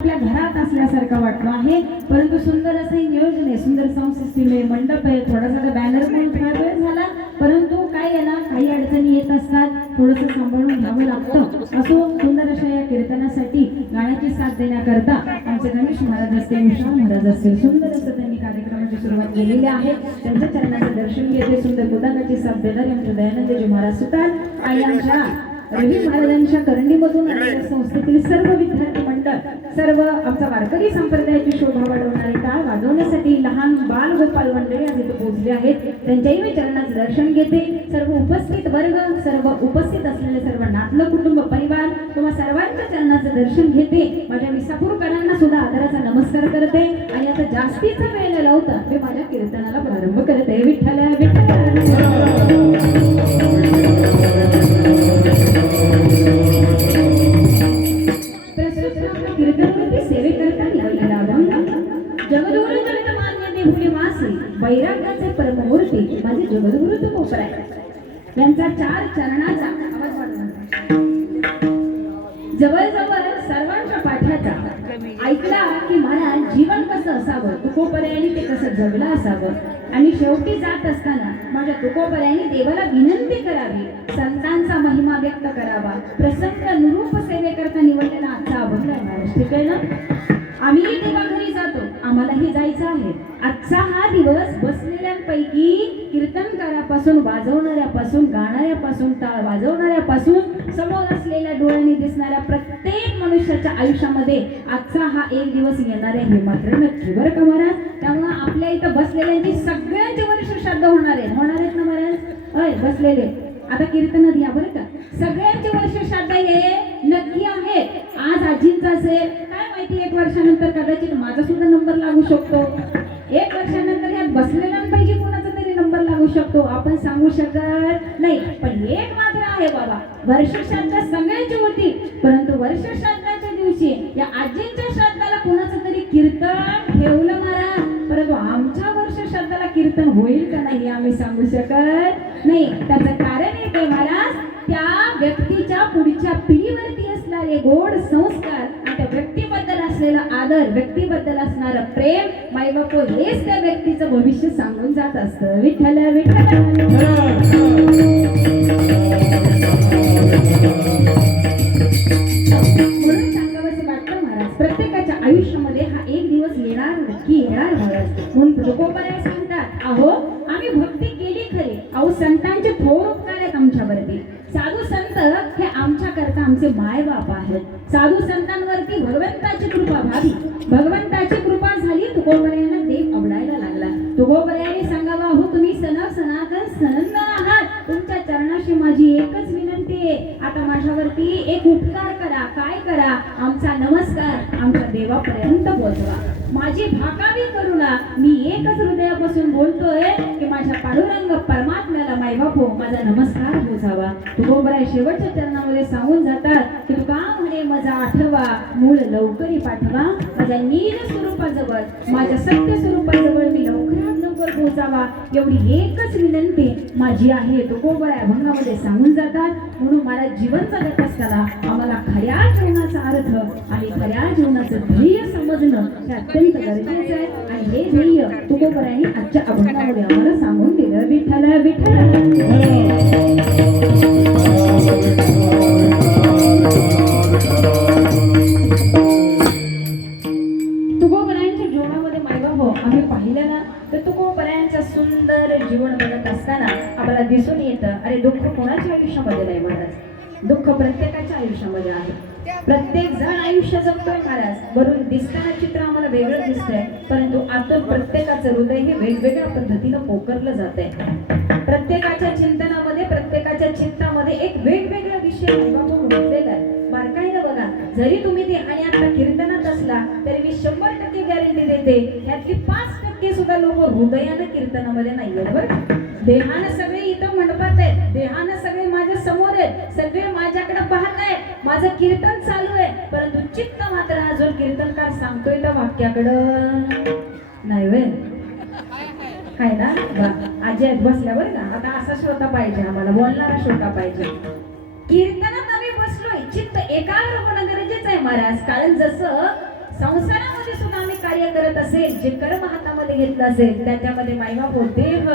आपल्या घरात असल्यासारखा वाटतो आहे, परंतु सुंदर असं हे नियोजन आहे, सुंदर साऊंड सिस्टीम आहे, मंडप आहे, थोडासा बॅनर पण थोडा वेळ झाला, परंतु काय आहे ना, काही अडचणी येत असतात, थोडंसं सांभाळून घ्यावं लागतं. असो, सुंदर अशा या कीर्तनासाठी गाण्याची साथ देण्याकरता आमचे गणेश महाराज असतील, विशाल महाराज असतील, सुंदर असं त्यांनी कार्यक्रमाची सुरुवात केलेली आहे. त्यांच्या चरणाचं दर्शन घेते, सुंदर मुदाकाची साथ देणारे आमचे दयानंदजी महाराज सुतार आणि आमच्या रवी महाराजांच्या करंडीमधून आलेल्या संस्थेतील सर्व विद्यार्थी मंडळ, सर्व आमचा वारकरी संप्रदायाची शोभा वाढवणारे टाळ वाजवण्यासाठी लहान बाल गोपाल मंडळी आज इथे पोहोचले आहेत. त्यांच्याही मी चरणाचं दर्शन घेते. सर्व उपस्थित वर्ग, सर्व उपस्थित असलेले सर्व नातलं कुटुंब परिवार, तुम्हा सर्वांच्या चरणाचं दर्शन घेते. माझ्या विसापूरकरांना सुद्धा आदराचा नमस्कार करते आणि आता जास्तीचा वेळ न लावता मी माझ्या कीर्तनाला प्रारंभ करते. विठ्ठल कीर्तनावरती सेवेकरता लावलेला अभंग. जगद्गुरु जगत मान्य देहुले वासी, वैराग्याचे परममूर्ती माझे जगद्गुरु तुकोबराय. यांचा 4 चरणाचा आवाज वाढवला. जवळजवळ सर्वांच्या पाठ्याचा ऐकला की महाराज जीवन कसं असावं, तुकोबरायांनी ते कसं जगलं असावं. आणि शेवटी जात असताना माझ्या तुकोबरायांनी देवाला विनंती करावी, संतांचा महिमा व्यक्त करावा. प्रसंग निरूप सेवेकरता निवडलेला आजचा अभंग आहे महाराज. ठीक आहे ना? आम्ही देवा घरी जातो, आम्हालाही जायचं आहे. आजचा हा दिवस बसलेल्यांपैकी कीर्तनकारापासून, वाजवणाऱ्यापासून, गाणाऱ्यापासून, टाळ वाजवणाऱ्यापासून, समोर असलेल्या डोळ्यांनी दिसणाऱ्या प्रत्येक मनुष्याच्या आयुष्यामध्ये आजचा हा एक दिवस येणार आहे, हे मात्र नक्की बरं का महाराज. त्यामुळे आपल्या इथं बसलेल्यांची सगळ्यांचे वर्ष श्राद्ध होणार आहेत ना महाराज? अय बसलेले आता कीर्तनात या बरं का. सगळ्यांचे वर्ष श्राद्ध हे नक्की आहे. आज आजींचा असेल, काय माहिती 1 वर्षानंतर कदाचित माझा सुद्धा नंबर लागू शकतो. 1 वर्षानंतर या बसलेल्यांपैकी कोणाचा तरी नंबर लागू शकतो, आपण सांगू शकत नाही. पण एक मात्र आहे बाबा, वर्ष श्राद्ध सगळ्यांची होती, परंतु वर्ष श्राद्धाच्या दिवशी या आजींच्या श्राद्धाला कोणाचं तरी कीर्तन ठेवलं महाराज. परंतु आमच्या वर्ष श्राद्धाला कीर्तन होईल का नाही आम्ही सांगू शकत नाही. त्याचं कारण एक आहे महाराज, त्या व्यक्तीच्या पुढच्या पिढीवरती असणारे गोड संस्कार आणि त्या व्यक्तीबद्दल असलेला आदर, व्यक्तीबद्दल असणारं प्रेम, मायबाप हेच त्या व्यक्तीचं भविष्य सांगून जात असतं. विठ्ठल विठ्ठल म्हणून सांगावंसं वाटतं महाराज, प्रत्येकाच्या आयुष्यामध्ये हा एक दिवस येणार, नक्की येणार महाराज. म्हणून तुकोबराय सांगतात, अहो आम्ही भक्ती केली खरी, अहो संतांचे थोर उपकार आहेत आमच्यावरती. साधू संत हे आमच्या करता आमचे माय बाप आहेत. साधू संतांवरती भगवंताची कृपा व्हावी. भगवंताची कृपा झाली, तुकोबरायांना देव आवडायला लागला. तुकोबरायांनी सांगावा, हो तुम्ही सनातन सनंदन आहात, तुमच्या चरणाशी माझी एकच विनंती आहे, आता माझ्यावरती एक उपकार करा. काय करा? आमचा नमस्कार आमच्या देवापर्यंत पोहोचवा. माझी भाकावी करुणा, मी एकच हृदयापासून बोलतोय की माझ्या पांडुरंग परमात्म्याला मायबापो माझा नमस्कार पोचावा. तुकोबराय शेवटच्या चरणामध्ये सांगून जातात की तुका म्हणे माझा आठवा, मूळ लवकरी पाठवा. माझ्या नील स्वरूपाजवळ, माझ्या सत्य स्वरूपाजवळ मी लवकरात लवकर पोहोचावा, एवढी एकच विनंती माझी आहे. तुकोबराय अभंगामध्ये सांगून जातात. म्हणून मला जीवन जगत असताना आम्हाला खऱ्या जीवनाचा अर्थ आणि खऱ्या जीवनाचं ध्येय समजणं हे अत्यंत गरजेचं आहे. आणि हे ध्येय तुकोबरायांनी आजच्या अभंगामध्ये आम्हाला सांगून दिलं. विठ्ठल विठ्ठल तुकोबरायांच्या जीवनामध्ये मायबाबो आम्ही पाहिलं ना, तर तुकोबरायांचं सुंदर जीवन बघत असताना आम्हाला दिसून येतं, अरे दुःख कोणाच्या आयुष्यामध्ये नाही महाराज, दुःख प्रत्येकाच्या आयुष्यामध्ये आहे. प्रत्येक जण आयुष्य जगतोय महाराज. वरून दिसताना चित्र आम्हाला वेगळं दिसतंय, परंतु आतून प्रत्येकाचं हृदय हे वेगवेगळ्या पद्धतीनं पोकरलं जातंय. प्रत्येकाच्या चिंतनामध्ये, प्रत्येकाच्या चिंतामध्ये एक वेगवेगळा विषय म्हटलेला आहे. बारकाईनं बघा, जरी तुम्ही ते आणि आता कीर्तनात असला तरी मी 100% गॅरंटी देते, यातली 5% सुद्धा लोक हृदयानं कीर्तनामध्ये नाही आहेत बरं. देहानं सगळे इथं मंडपात आहेत, देहानं सगळे माझ्या समोर आहेत, सगळे माझ्याकडे पाहत आहेत, माझं कीर्तन चालू आहे, परंतु चित्त मात्र अजून कीर्तनकार सांगतोय त्या वाक्याकडं नाही वे काय ना. आजी आहेत बसल्या बरं का. आता असा श्रोता पाहिजे आम्हाला, बोलणारा श्रोता पाहिजे. कीर्तनात आम्ही बसलोय, चित्त एकाग्र होणं गरजेचं आहे महाराज. कारण जसं कार्य करत असेल, जे कर्म हातामध्ये घेतलं असेल, त्याच्यामध्ये मायबाप देह,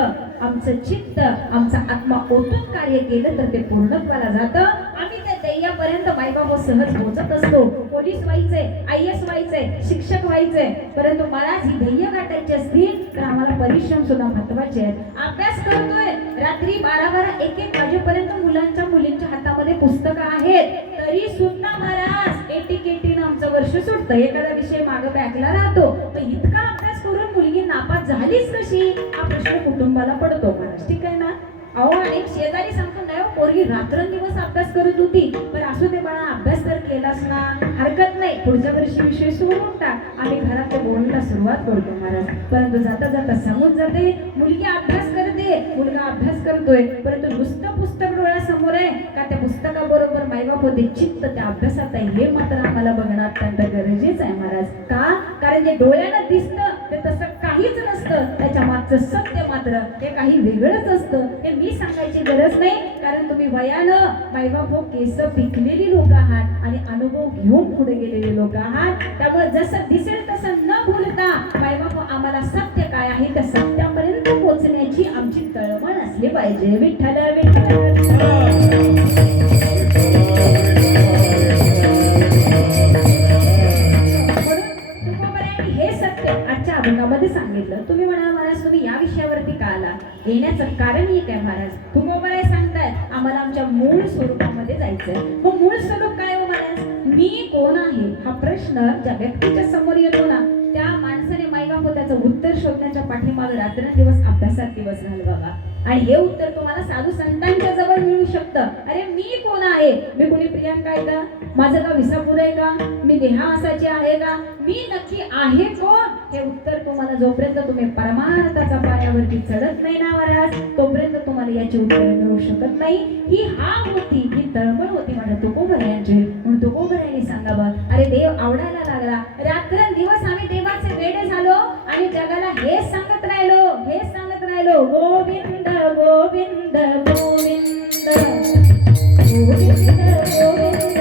आमचं चित्त, आमचा आत्मा ओतून कार्य केलं तर ते पूर्णत्वाला जातं. आम्ही त्या ध्येयापर्यंत मायबाप सहज पोहोचत असतो. पोलीस व्हायचंय, IAS व्हायचंय, शिक्षक व्हायचंय, परंतु मला ही ध्येय गाठायची असतील तर आम्हाला परिश्रम सुद्धा महत्वाचे आहेत. अभ्यास करतोय, रात्री 12-12, 1-1 वाजेपर्यंत मुलांच्या मुलींच्या हातामध्ये पुस्तकं आहेत, तरी सुद्धा महाराज एटीकेटीनं आमचं वर्ष सुटतं. एखादा विषय मागं बॅकला राहतो, पण इतका अभ्यास करून मुलगी नापास झालीच कशी, हा प्रश्न कुटुंबाला पडतो महाराज. ठीक आहे ना? अहो, आणि शेजारी सांगतो नाही, पोरगी रात्रंदिवस अभ्यास करत होती, पण असू दे बाळा, अभ्यास तर केलास ना, हरकत नाही, पुढच्या वर्षी विषय सोडून टाक. आम्ही घरात बोलण्याला सुरुवात करतो महाराज. परंतु जाता जाता समोर जाते, मुलगी अभ्यास करते, मुलगा अभ्यास करतोय, परंतु नुसतं पुस्तक डोळ्यासमोर आहे का त्या पुस्तकाबरोबर मायबाप होते चित्त त्या अभ्यासात आहे, हे मात्र आम्हाला बघणं अत्यंत गरजेचं आहे महाराज. का? कारण जे डोळ्याला दिसतं ते तसं काहीच नसतं, त्याच्या मागचं सत्य मात्र हे काही वेगळंच असतं. हे मी सांगायची गरज नाही, कारण तुम्ही वयानं मायबाप केस पिकलेली लोक आहात आणि अनुभव घेऊन पुढे गेलेले लोक आहात. त्यामुळे जसं दिसेल तसं न बोलता मायबाप आम्हाला सत्य काय आहे त्या सत्यापर्यंत पोहोचण्याची आमची तळमळ असली पाहिजे. विठ्ठल विठ्ठल. हे सत्य आजच्या अभंगामध्ये सांगितलं. तुम्ही म्हणा महाराज तुम्ही या विषयावरती का आला? येण्याचं कारण एक आहे महाराज. तुकोबराय सांगतायत आम्हाला आमच्या मूळ स्वरूपामध्ये जायचंय. मग मूळ स्वरूप काय हो महाराज? मी कोण आहे हा प्रश्न ज्या व्यक्तीच्या समोर येतो ना, त्या माणसाने मायबाप त्याचं उत्तर शोधण्याच्या पाठीमागे रात्रंदिवस अभ्यासात दिवस घालवावा. आणि हे उत्तर तुम्हाला साधू संतांच्या जवळ मिळू शकतं. अरे मी कोण आहे? मी कोणी प्रियांका आहे का? माझं गाव विसापूर आहे का? मी देहासाची आहे का? मी नक्की आहे कोण? हे उत्तर तुम्हाला जोपर्यंत तुम्ही परमार्थाच्या पायावरती चढत नाही ना महाराज, तोपर्यंत तुम्हाला याची उत्तरे मिळू शकत नाही. ही ही तळमळ होती माझ्या तुकोबरायांची. म्हणून तुकोबरायांनी सांगावं, अरे देव आवडायला लागला, रात्रंदिवस आम्ही देवाचे वेडे झालो आणि जगाला हेच सांगत राहिलो, गोविंद गोविंद गोविंद गोविंद गोविंद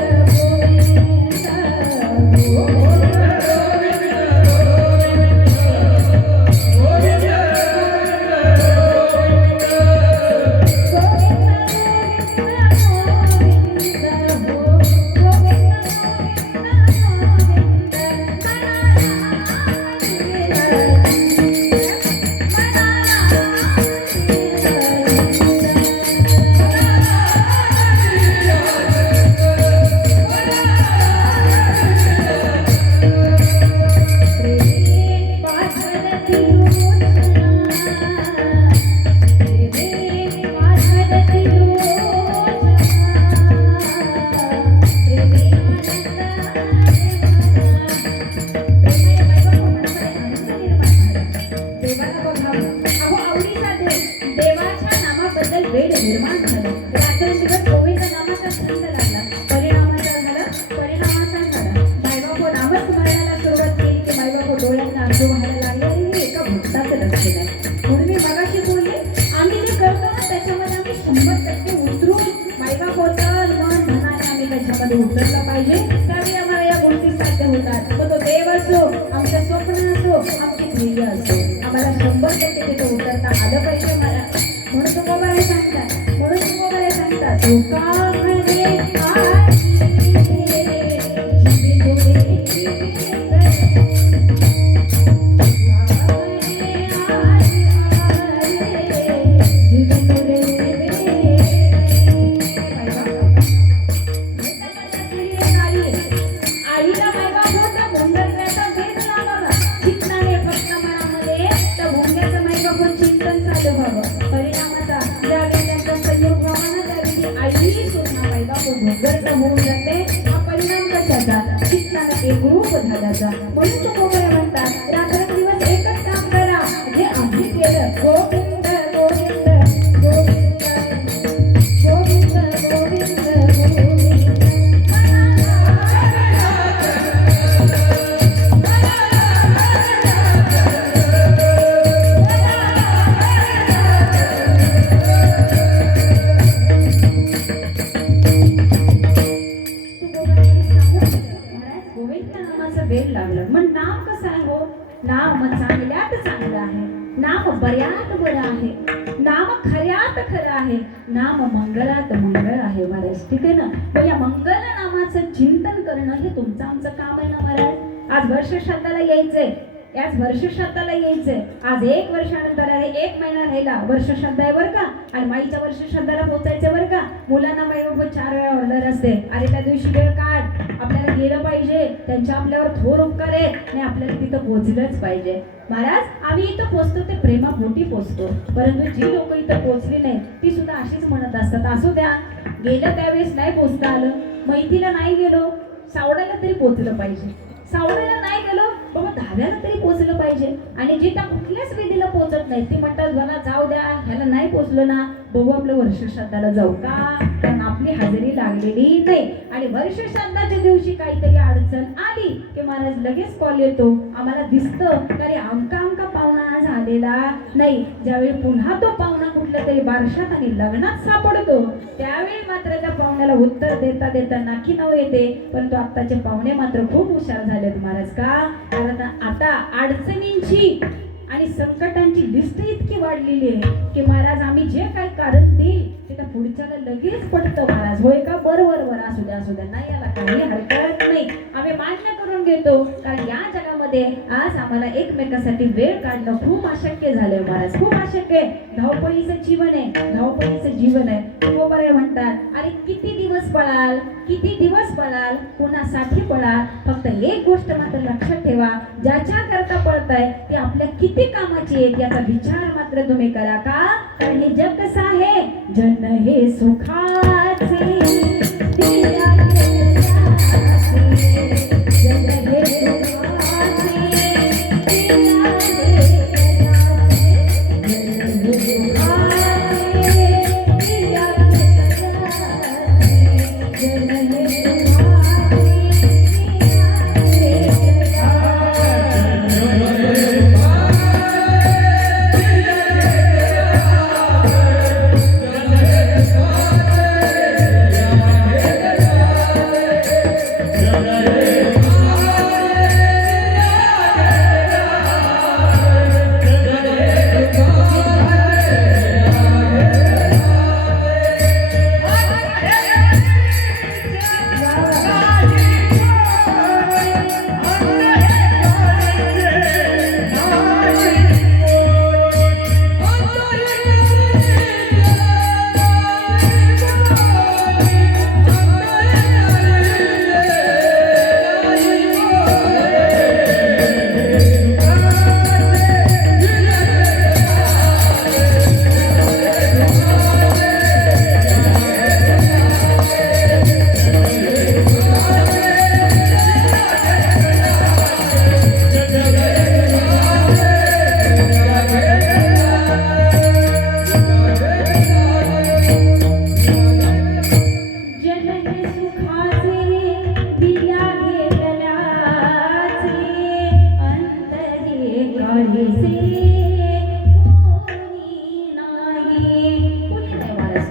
उतरला पाहिजे. त्यावेळी आम्हाला या गोष्टी साध्य होतात. मग तो देव असो, आमचं स्वप्न असो, आमची ध्येय असो, आम्हाला 100% तिथे उतरता आलं पाहिजे मला. म्हणून तुकोबराय सांगतात होऊन जाते. हा परिणाम कशाचा? शिक्षणाचा एक रूप झाल्याचा. म्हणून तुकोबराय म्हणतात रात्रंदिवस एकच काम करा, जे आम्ही केलं. गोविंद गोविंद गोविंद गोविंद गोविंद वेळ लागलं. मग नाव कसं आहे हो? नाम चांगल्यात चांगलं आहे, नाम बऱ्यात बरं आहे, नाम खऱ्यात खरं आहे, नाम मंगळात मंगळ आहे महाराज. ठीक आहे ना. मग या मंगल नामाचं चिंतन करणं हे तुमचं आमचं काम आहे ना महाराज. आज वर्ष श्राद्धाला यायचंय, याच वर्ष श्राद्धाला यायचंय. आज 1 वर्षानंतर आहे, 1 महिना राहिला वर्ष श्राद्ध आहे बरं का. आणि माईच्या वर्ष श्राद्धाला पोहोचायचं बरं का. मुलांना माई बाबा 4 वेळा ऑर्डर असते, अरे त्या दिवशी वेळ काढ, आपल्याला गेलं पाहिजे, त्यांच्या आपल्यावर थोर उपकार आहेत आणि आपल्याला तिथं पोहोचलंच पाहिजे. महाराज आम्ही इथं पोहोचतो ते प्रेमापोटी पोहोचतो, परंतु जी लोक इथं पोहोचली नाहीत ती सुद्धा अशीच म्हणत असतात, असू द्या गेलं त्यावेळेस नाही पोहोचता आलं, मैतीला नाही गेलो, सावडायला तरी पोहोचलं पाहिजे, सावडायला नाही गेलो बाबा 10व्याला तरी पोहोचलं पाहिजे. आणि जे त्या कुठल्याच विधीला पोहोचत नाही ती म्हणतात मला जाऊ द्या, ह्याला नाही पोहोचलो ना बघू आपलं वर्ष श्राद्धाला जाऊ का, कारण आपली हजेरी लागलेली नाही. आणि वर्ष श्राद्धाच्या दिवशी काहीतरी अडचण आली की महाराज लगेच कॉल येतो, आम्हाला दिसतं की आमका आमका पाहुणा आज आलेला नाही. ज्यावेळी पुन्हा तो पाहुणा कुठल्या तरी बारशात आणि लग्नात सापडतो त्यावेळी मात्र त्या पाहुण्याला उत्तर देता देता नाकी नाव येते. परंतु आत्ताचे पाहुणे मात्र खूप हुशार झालेत महाराज. का? कारण आता अडचणींची आणि संकटांची लिस्ट इतकी वाढलेली आहे की महाराज आम्ही जे काही कारण देईल ते त्या पुढच्याला लगेच पटतं महाराज. होय का? बरोबर असू द्या नाही, याला काही हरकत नाही, आम्ही मान्य करून घेतो. कारण या जगामध्ये आज आम्हाला एकमेकांसाठी वेळ काढणं खूप अशक्य झालंय महाराज, खूप अशक्य आहे. धावपळीचं जीवन आहे, धावपळीचं जीवन आहे. तुकोबाराय म्हणतात अरे किती दिवस पळाल, किती दिवस पळाल, कोणासाठी पळाल, फक्त एक गोष्ट मात्र लक्षात ठेवा, ज्याच्या करता पळताय ते आपल्या किती कामाची आहे याचा विचार मात्र तुम्ही करा. का? कारण हे जग कसं आहे, जन हे सुखाचे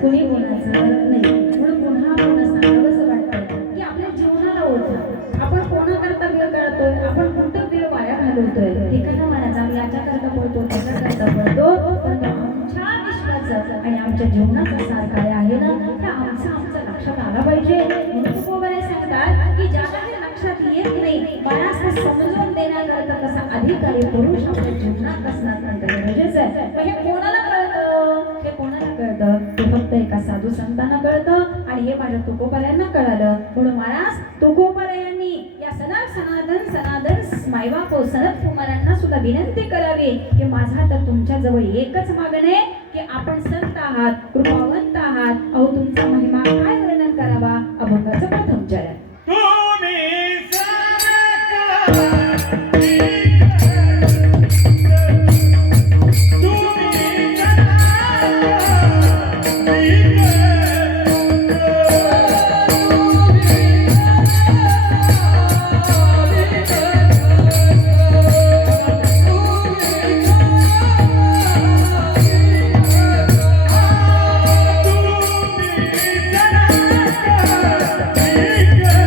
कोणी बोलायचं नाही. म्हणून पुन्हा सांगावंसं वाटतं की आपल्या जीवनाला ओळखा, आपण कोणाकरता वेळ काढतोय, आपण कुठं वेळ वाया घालवतोय. ठीक आहे ना महाराज, आम्ही याच्याकरता पळतो त्याच्याकरता पळतो, पण आमच्या विश्वाचं आणि आमच्या जीवनाचा सार काय आहे ना ते आमचं लक्षात आला पाहिजे. म्हणून तुकोबाराय सांगतात की ज्याला हे लक्षात येत नाही बाळास समजून देण्याकरता तसा अधिकारी पुरुष आपल्या जीवनात असणार गरजेचं आहे. पण हे कोणाला कळतं, हे कोणाला कळतं, ते फक्त एका साधू संतांना कळतं. आणि हे माझ्या तुकोबारायांना कळालं. म्हणून महाराज तुकोबारायांनी या सनातन मायबाप सनत कुमारांना सुद्धा विनंती करावी की माझा तर तुमच्या जवळ एकच मागणं आहे की आपण संत आहात, कृपावंत आहात, अहो तुमचा महिमा काय वर्णन करावा. अभंगाचं प्रथम चरण. Yeah.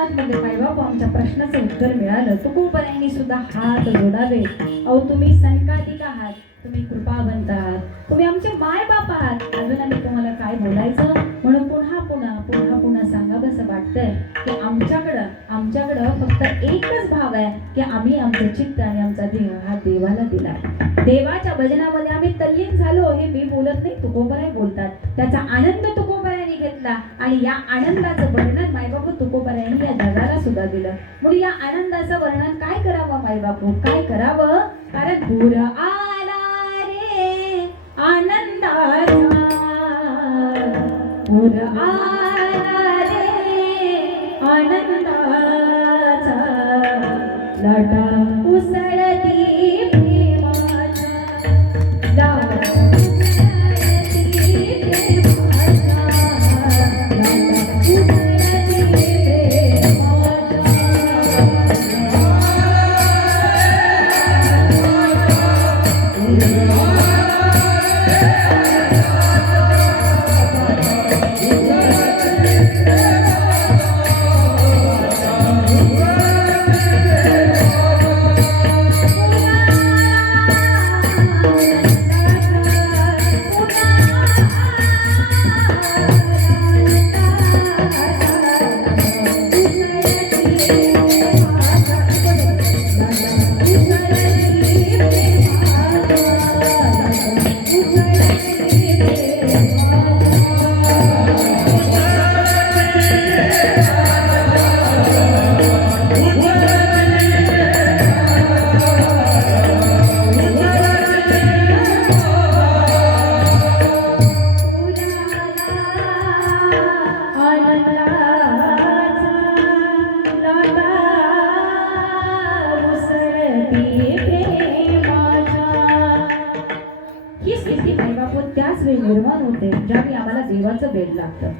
मध्ये काय बाबा आमच्या प्रश्नाचं उत्तर मिळालं. तुकोबरायांनी सुद्धा हात जोडावे. अहो तुम्ही सनकाधिक आहात, तुम्ही कृपावंत आहात, तुम्ही आमचे माय बाप आहात. अजून आम्ही तुम्हाला काय बोलायचं म्हणून पुन्हा पुन्हा पुन्हा पुन्हा सांगावंसं वाटतंय की आमच्याकडं फक्त एकच भाव आहे की आम्ही आमचं चित्त आणि आमचा देह हा देवाला दिला. देवाच्या भजनामध्ये आम्ही तल्लीन झालो. हे मी बोलत नाही, तुकोबराय बोलतात. त्याचा आनंद तुकोबरायांनी घेतला आणि या आनंदाचं वर्णन मायबापू तुकोबरायांनी या जगाला सुद्धा दिलं. म्हणून या आनंदाचं वर्णन काय करावं मायबापू, काय करावं? कारण पूर आला रे आनंदाचा, पूर आला रे आनंदाचा, लाटा उसळती प्रेमाच्या, लाटा उसळती प्रेमाच्या, लाटा उसळती प्रेमाच्या. त्याच वेळी निर्माण होते ज्यावेळी आम्हाला देवाचं वेड लागतं.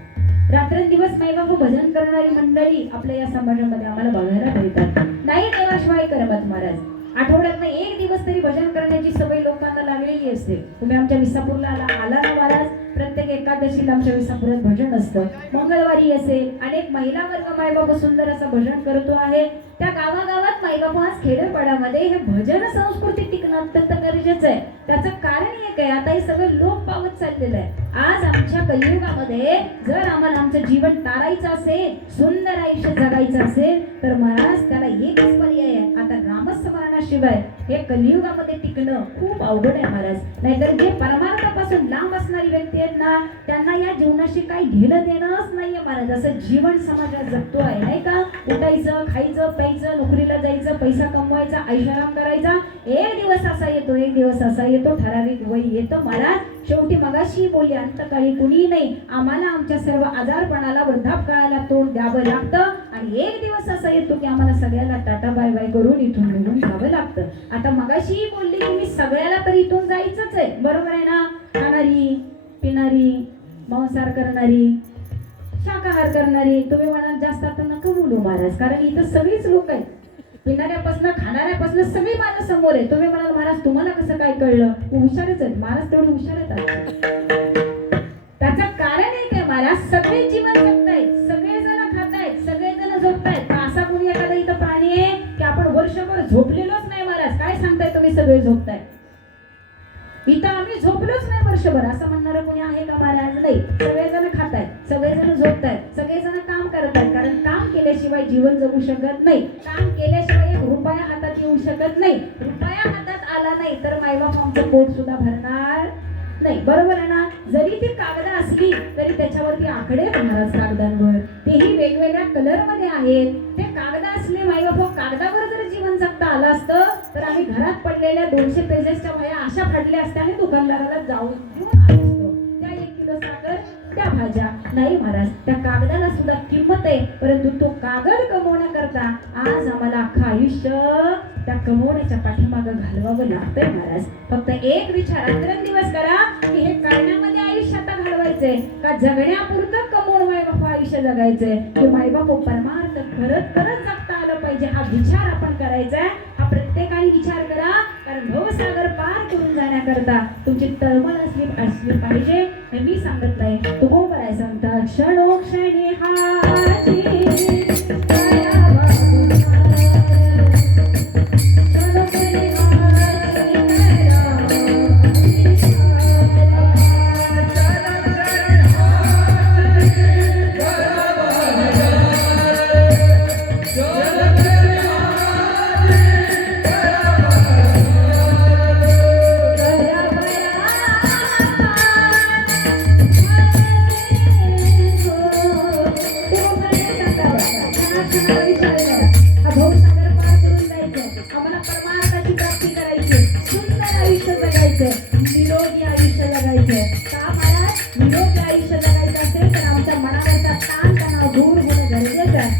रात्रंदिवस मायबापू भजन करणारी मंडळी आपल्या या समाजामध्ये आम्हाला बघायला मिळतात. नाही देवाशिवाय करमत महाराज. आठवड्यात एक दिवस तरी भजन करण्याची सवय लोकांना लागलेली असते. तुम्ही आमच्या विसापूरला आला ना महाराज, प्रत्येक एकादशीला आमच्या विसापुरात भजन असतं. मंगळवारी असेल, अनेक महिला वर्ग मायबापू सुंदर असं भजन करतो आहे. त्या गावागावात मायबापू आज खेडेपाड्यामध्ये हे भजन संस्कृती टिकणं अत्यंत गरजेचं आहे. त्याचं कारण एक आहे, आता हे सगळं लोप पावत चाललेलं आहे. आज आमच्या कलियुगामध्ये जर आम्हाला आमचं जीवन तारायचं असेल, सुंदर आयुष्य जगायचं असेल, तर महाराज त्याला एकच पर्याय आहे. आता नामस्मरणाशिवाय हे कलियुगामध्ये टिकणं खूप अवघड आहे महाराज. नाहीतर जे परमार्थापासून लांब असणारी व्यक्ती आहेत ना, त्यांना या जीवनाशी काही घेणं देणंच नाहीये महाराज. असं जीवन समाजात जगतो आहे नाही का. उठायचं, खायचं, प्यायचं, नोकरीला जायचं, पैसा कमवायचा, ऐशाराम करायचा. एक दिवस असा येतो, एक दिवस असा येतो, ठराविक वय येतं महाराज. शेवटी मगाशी बोलली, अंतकाळी कुणी नाही, आम्हाला आमच्या सर्व आजारपणाला, वृद्धापकाळाला तोंड द्यावं लागतं. आणि एक दिवस असा येतो की आम्हाला सगळ्याला टाटा बाय बाय करून इथून निघून जावं लागतं. आता मगाशी बोलली की मी सगळ्याला तर इथून जायचंच आहे, बरोबर आहे ना. खाणारी, पिणारी, मांसाहार करणारी, शाकाहार करणारी. तुम्ही म्हणाल जास्त आता नका बोलू महाराज, कारण इथं सगळीच लोक आहेत. पिणाऱ्यापासून खाणाऱ्यापासून सगळी माझ्या समोर आहे. तुम्ही म्हणाल महाराज तुम्हाला कसं काय कळलं? हुशारच आहेत महाराज, तेवढे हुशार आहेत. त्याचं कारण एक आहे महाराज, सगळे जीवन जगतायत, सगळेजण खातायत, सगळेजण झोपतायत. असा कोणी एखादा इथं प्राणी आहे की आपण वर्षभर झोपलेलोच नाही महाराज? काय सांगताय तुम्ही? सगळे झोपताय. इथं आम्ही झोपलोच नाही वर्षभर असं म्हणणारं कोणी आहे का महाराज? नाही. सगळेजण खातायत, सगळेजण झोपतायत, सगळेजण काम करतायत. कारण काम केल्याशिवाय जीवन जगू शकत नाही. काम केल्याशिवाय एक रुपया हातात येऊ शकत नाही. रुपया हातात आला नाही तर मायबाप आमचं पोट सुद्धा भरणार नाही, बरोबर आहे ना. जरी ती कागद असली तरी त्याच्यावरती आकडे महाराज कागदांवर, तेही वेगवेगळ्या कलर मध्ये आहेत. ते कागद असले मायबाप, कागदावर जर जीवन जगता आलं असतं तर आम्ही घरात पडलेल्या 200 पेजेसच्या वह्या अशा फाडल्या असत्या आणि दुकानदाराला जाऊन घेऊन आलो असतो. त्या 1 किलो साखर, त्या भाज्या. नाही महाराज, त्या कागदाला सुद्धा किंमत आहे. परंतु तो कागद कमवण्याकरता आज आम्हाला अख्खं आयुष्य त्या कमवण्याच्या पाठीमागं घालवावं लागतंय महाराज. फक्त एक विचार रात्रंदिवस करा की हे करण्यामध्ये आयुष्य आता घालवायचंय का जगण्यापुरतं कमवून मायबाप आयुष्य जगायचंय, की मायबाप परमार्थ करत करत जगता आलं पाहिजे. हा विचार आपण करायचा आहे. हा प्रत्येकाने विचार करा, कारण भवसागर पार करून जाण्याकरता तुमची तळमळ असली पाहिजे. हे मी सांगत नाही, तुकोबराय सांगतात, क्षणोक्षणी हाची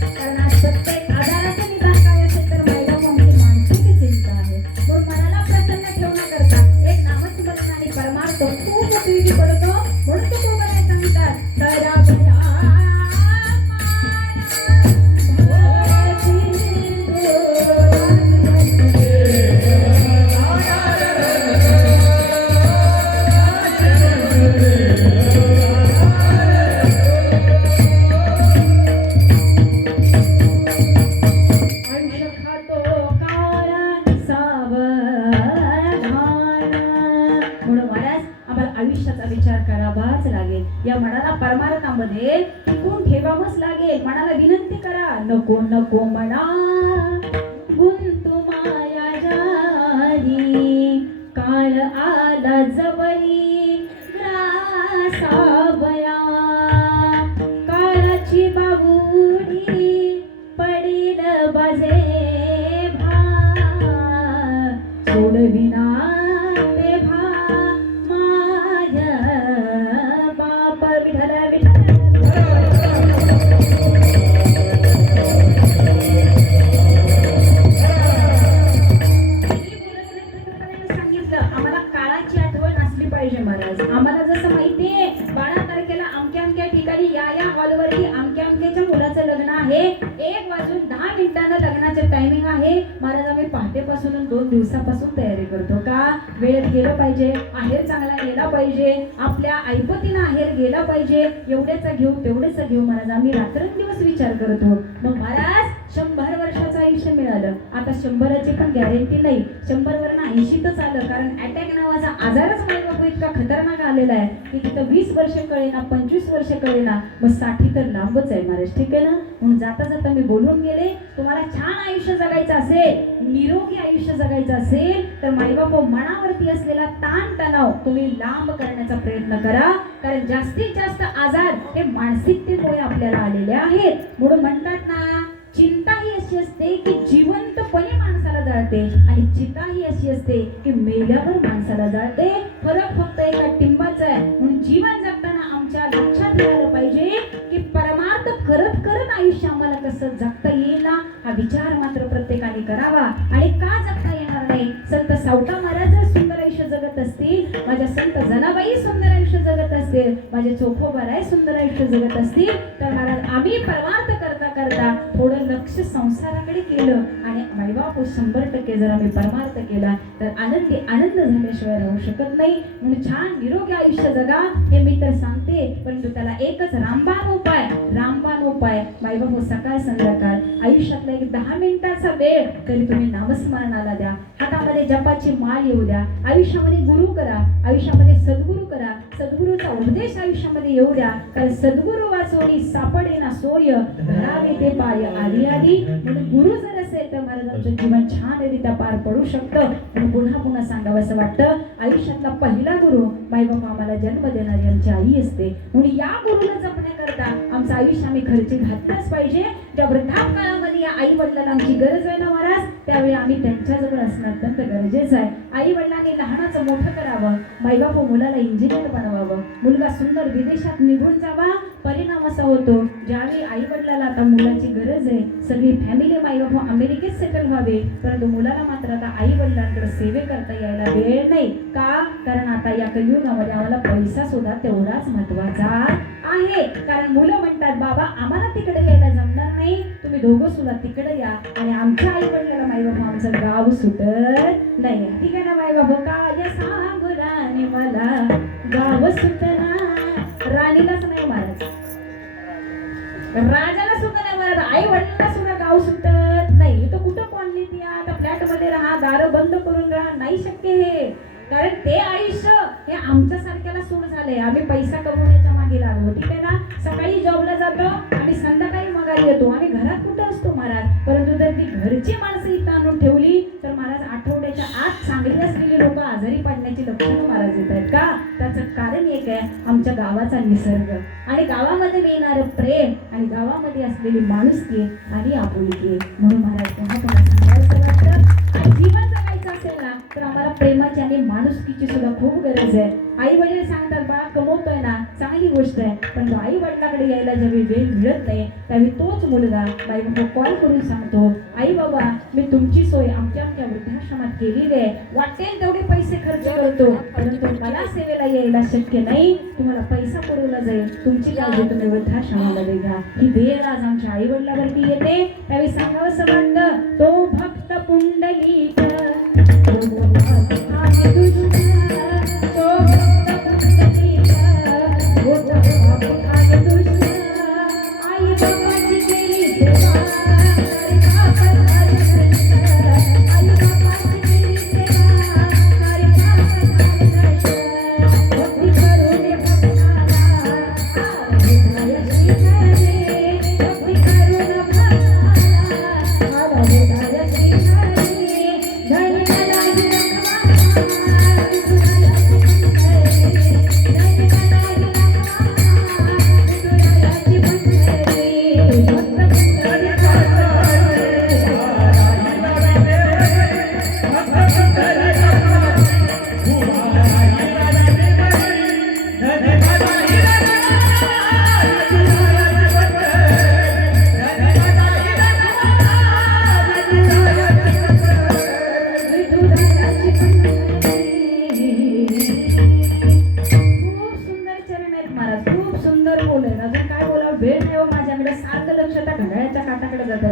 कारण आज प्रत्येक आजाराचं निदान काय असेल तर मायबाप आमची मानसिक चिंता आहे. म्हणून मनाला प्रसन्न ठेवण्याकरता एक नामस्मरण आणि परमार्थ खूप उपयोगी पडतो. म्हणून तुकोबराय सांगतात तरा भया विचार करावाच लागेल. या मनाला परमार्थामध्ये टिकून ठेवावंच लागेल. मनाला विनंती करा नको नको मना गुंतू माया जारी काळ आला जवळी ग्रासावया काळाची बाहुडी पडील बाजे भा सोडविना आम्हाला जसं माहितीये 12 तारखेला अमक्या अमक्या ठिकाणी या हॉलवरती अमक्या अमक्याच्या मुलाचं लग्न आहे. 1:10 लग्नाचं टायमिंग आहे. महाराज आम्ही पहाटेपासून 2 दिवसापासून तयारी करतो. का वेळेत गेलं पाहिजे, आहेर चांगला गेला पाहिजे, आपल्या ऐपतीनं आहेर गेला पाहिजे. एवढ्याचा घेऊ तेवढेच घेऊ महाराज आम्ही रात्रंदिवस विचार करतो. मग महाराज 100 वर्षाचं आयुष्य मिळालं. आता 100ची पण गॅरंटी नाही. 100 वरनं 80 तर आलं. कारण अटॅक नावाचा आजारच मायबाप इतका खतरनाक आलेला आहे की तिथं 20 वर्ष कळेना 25 वर्ष कळेना मग 60 तर लांबच आहे महाराज. ठीक आहे ना. म्हणून जाता जाता मी बोलून गेले तुम्हाला छान आयुष्य जगायचं असेल, निरोगी आयुष्य जगायचं असेल तर मायबाप मनावरती असलेला ताण तणाव तुम्ही लांब करण्याचा प्रयत्न करा. कारण जास्तीत जास्त आजार हे मानसिकतेमुळे आपल्याला आलेले आहेत. म्हणून म्हणतात ना चिंता ही अशी असते की जिवंतपणे माणसाला जाळते आणि चिंता ही अशी असते की मेल्यावर माणसाला जाळते. फरक फक्त एका टिंबाचा आहे. म्हणून जीवन जगताना आमच्या लक्षात यायला पाहिजे की परमार्थ करत करत आयुष्य आम्हाला कसं जगता येईल ना हा विचार मात्र प्रत्येकाने करावा. आणि का जगता येणार नाही. संत सावता महाराज सुंदर आयुष्य जगत असतील, माझ्या संत जनाबाई सुंदर आयुष्य जगत असतील, माझे चोखोबाराय सुंदर आयुष्य जगत असतील तर महाराज आम्ही परमार्थ करता करता थोडं लक्ष संसाराकडे केलं आणि मायबाप 100% जर आम्ही परमार्थ केला तर आनंद झाल्याशिवाय राहू शकत नाही. म्हणून छान निरोगी आयुष्य जगा हे मी तर सांगते. परंतु त्याला एकच रामबाण उपाय मायबाप सकाळ संध्याकाळ आयुष्यातला एक 10 मिनिटाचा वेळ तरी तुम्ही नामस्मरणाला द्या. हातामध्ये जपाची माळ येऊ द्या. आयुष्यामध्ये गुरु करा, आयुष्यामध्ये सद्गुरु करा, सद्गुरूचा उपदेश आयुष्यामध्ये येऊ द्या. कारण सद्गुरु वाचवणी सापडे ना सोय धरावे ते पाय आधी आधी. म्हणून गुरु जर असेल तर महाराजांचं जीवन छानरित्या पार पडू शकतं. म्हणून पुन्हा पुन्हा सांगावं असं वाटतं आयुष्यातला पहिला गुरु मायबाप आम्हाला जन्म देणारी आमची आई असते. म्हणून या गुरुला जपण्याकरता आमचं आयुष्य आम्ही खर्ची घातलंच पाहिजे. ज्या वृद्धापकाळामध्ये या आई वडिलांना आमची गरज आहे ना महाराज त्यावेळी आम्ही त्यांच्याजवळ असणं अत्यंत गरजेचं आहे. आई वडिलांनी लहानाचं मोठं करावं. मायबाप मुलाला इंजिनियर बनवावं. मुलगा सुंदर विदेशात निघून जावा. परिणाम असा होतो ज्यावेळी आई वडिलाला आता मुलाची गरज आहे सगळी फॅमिली मायबाप अमेरिकेत सेटल व्हावे परंतु मुलाला मात्र आता आई वडिलांकडे सेवे करता यायला वेळ नाही. का कारण आता या कलियुगामध्ये आम्हाला पैसा सुद्धा तेवढाच महत्वाचा आहे. कारण मुलं म्हणतात बाबा आम्हाला तिकडे यायला जमणार नाही, तुम्ही दोघं सुद्धा तिकडे या. आणि आमच्या आई वडिलाला मायबाप आमचं गाव सुटत नाही. ठीक आहे ना मायबाप. काय सांगू राणी मला गाव सुटना. राणीलाच नाही महाराज, राजाला सुद्धा नाही महाराज, आई वडिलांना सुद्धा गाव सुटत नाही. तो कुठं कॉलनीत या आता फ्लॅट मध्ये राहा, दार बंद करून राहा, नाही शक्य हे. कारण ते आयुष्य हे आमच्या सारख्याला सूट झालंय. आम्ही पैसा कमवण्याच्या मागे लागलो. ठीक आहे ना. सकाळी जॉबला जातो आणि संध्याकाळी माघारी येतो. आम्ही घरात कुठं असतो महाराज. परंतु जर ती घरची माणसं इथं आणून ठेवली तर महाराज आठवड्याच्या आत चांगली असलेली लोक आजारी पडण्याची लक्षणं महाराज येत आहेत. का त्याचं कारण एक आहे आमच्या गावाचा निसर्ग आणि गावामध्ये मिळणारं प्रेम आणि गावामध्ये असलेली माणुसकी आणि आपुलकी. म्हणून महाराज पुन्हा पुन्हा सांगायचं वाटतं जीवन जगायचं असेल ना तर आम्हाला प्रेमाची आणि माणुसकीची सुद्धा खूप गरज आहे. आई वडील सांगतात बा कमवतोय ना चांगली चांगली गोष्ट आहे, पण आई वडिलाकडे यायला ज्यावेळी वेळ मिळत नाही त्यावेळी तोच मुलगा बाई बाबा कॉल करून सांगतो, आई बाबा मी तुमची सोय आमच्या वृद्धाश्रमात केलेली आहे, वाटेल तेवढे पैसे खर्च करतो, परंतु मला सेवेला यायला शक्य नाही, तुम्हाला पैसा पुरवला जाईल, तुमची काळजी तुम्ही वृद्धाश्रमामध्ये घ्या. ही वेळ आज आमच्या आई वडिलावरती येते. त्यावेळी सांगावंसं वाटतं, तो भक्त पुंडलिक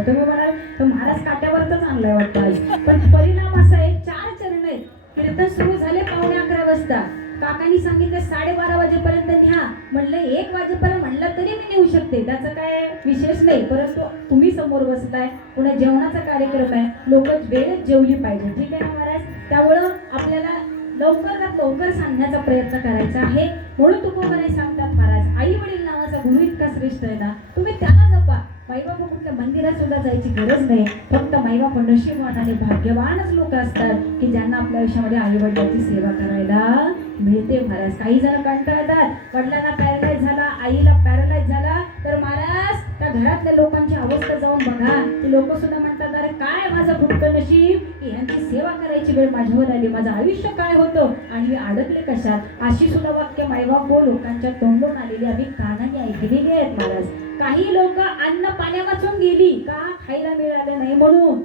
तुम्ही म्हणाल तो महाराज काट्यावरच आणलाय वाटतं, पण परिणाम असा आहे 4 चरण आहेत. कीर्तन सुरू झाले 11:15 वाजता, काकांनी सांगितलं 12:30 वाजेपर्यंत न्या, म्हणलं 1 वाजेपर्यंत म्हणलं तरी मी नेऊ शकते, त्याचं काय विशेष नाही, परंतु तुम्ही समोर बसलाय, पुन्हा जेवणाचा कार्यक्रम आहे, लोक वेळेत जेवली पाहिजे, ठीक आहे ना महाराज. त्यामुळं आपल्याला लवकरात लवकर सांगण्याचा प्रयत्न करायचा आहे. म्हणून तुकोबाराय सांगतात महाराज, आई वडील नावाचा गुरु इतका श्रेष्ठ आहे ना, तुम्ही त्याला जपा. माईबापा कुठल्या मंदिरात सुद्धा जायची गरज नाही, फक्त माईबापा नशीबवान आणि भाग्यवानच लोक असतात की ज्यांना आपल्या आयुष्यामध्ये आई वडिलांची सेवा करायला मिळते महाराज. काही जण कंटाळतात, वडिलांना पॅरालाइज झाला, आईला पॅरालाइज झाला, तर महाराज त्या घरातल्या लोकांची अवस्था जाऊन बघा, की लोक सुद्धा म्हणतात, अरे काय माझं फुटकं नशीब की यांची सेवा करायची वेळ माझ्यावर आली, माझं आयुष्य काय होतं आणि मी अडकले कशात. अशी सुद्धा वाक्य माईबाप लोकांच्या तोंडून आलेली आम्ही कानाने ऐकलेली आहेत महाराज. काही लोक अन्न पाण्या वाचून गेली का, खायला मिळालं नाही म्हणून.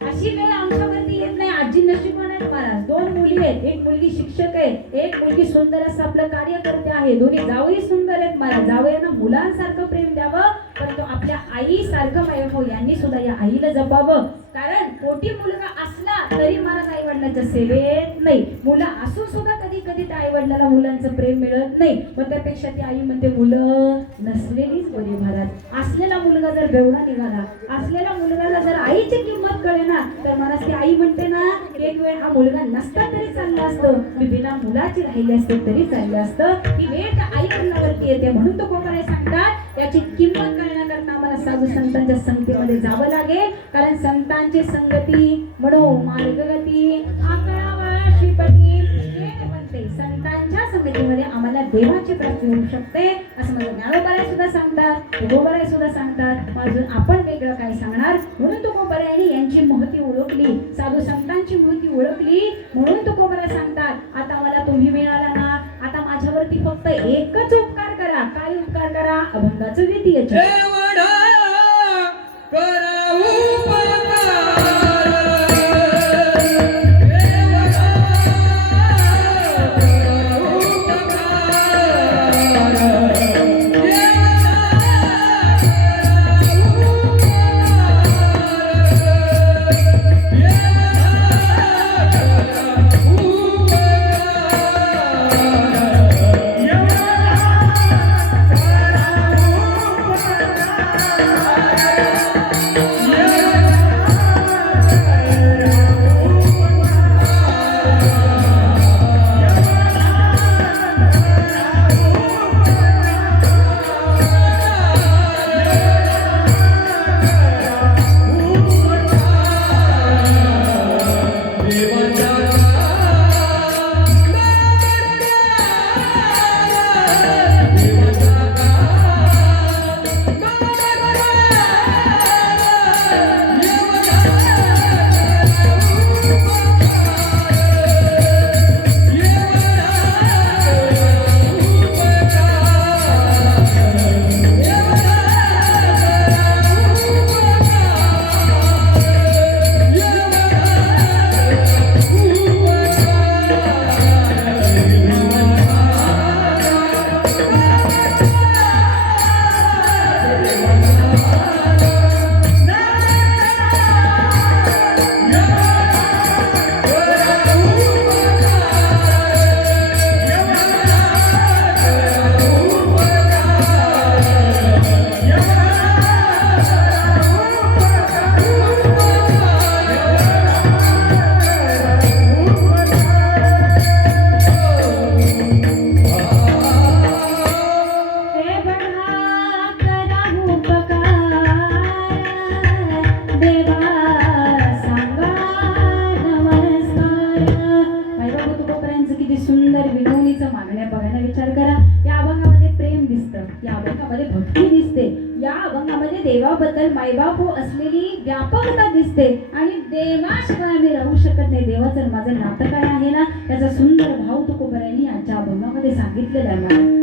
अशी वेळ आमच्यावरती येत नाही. आजी नशिबान आहेत महाराज, 2 मुली आहेत, एक मुलगी शिक्षक आहे, एक मुलगी सुंदर असं आपलं कार्य करते आहे, दोन्ही जावई सुंदर आहेत महाराज. जावयांना मुलांसारखं प्रेम द्यावं, परंतु आपल्या आई सारखं मायभाऊ यांनी सुद्धा या आईला जपावं. कारण पोटी मुलगा असला तरी महाराज आई वडिलांच्या सेवेत नाही, मुलं असून सुद्धा कधी कधी त्या आई वडिलाला मुलांचं प्रेम मिळत नाही. पण त्यापेक्षा ती आई म्हणते मुलं नसलेलीच बरी महाराज. असलेला मुलगा जर बेवडा निघाला, असलेल्या मुलगाला जर आईची किंमत कळे ना, तर महाराज ती आई म्हणते ना, एक वेळ हा मुलगा नसता तरी चालला असतं, मी बिना मुलाची राहिली असते तरी चाललं असतं. ही वेळ त्या आई वडिलावरती येते. म्हणून तो कोकणाई सांगतात, याची किंमत करण्याकरता आम्हाला साधू संतांच्या संगतीमध्ये जावं लागेल. कारण संतांची संगती म्हणो मार्गगती आकळावा श्रीपती म्हणते, संतांच्या संगतीमध्ये आम्हाला देवाची प्राप्ती होऊ शकते, असं माझं ज्ञानोबाराय सुद्धा सांगतात, तुकोबाराय सुद्धा सांगतात. अजून आपण वेगळं काय सांगणार. म्हणून तुकोबारायांनी यांची महती ओळखली, साधू संतांची महती ओळखली, म्हणून तुकोबाराय सांगतात, आता मला तुम्ही मिळाला ना, आता माझ्यावरती फक्त एकच उपकार करा. काय उपकार करा? अभंगाचं द्वितीय देवा सांगा नमस्कार. मायबाबा तुकोबरायांचं किती सुंदर विनवणीचं मागण्या बघायला विचार करा. या अभंगामध्ये प्रेम दिसतं, या अभंगामध्ये भक्ती दिसते, या अभंगामध्ये देवाबद्दल मायबाप असलेली व्यापकता दिसते. आणि देवाशिवाय आम्ही राहू शकत नाही, देवाचं माझं नातं काय आहे ना त्याचा सुंदर भाव तुकोबरायांनी आजच्या अभंगामध्ये सांगितलेला आहे.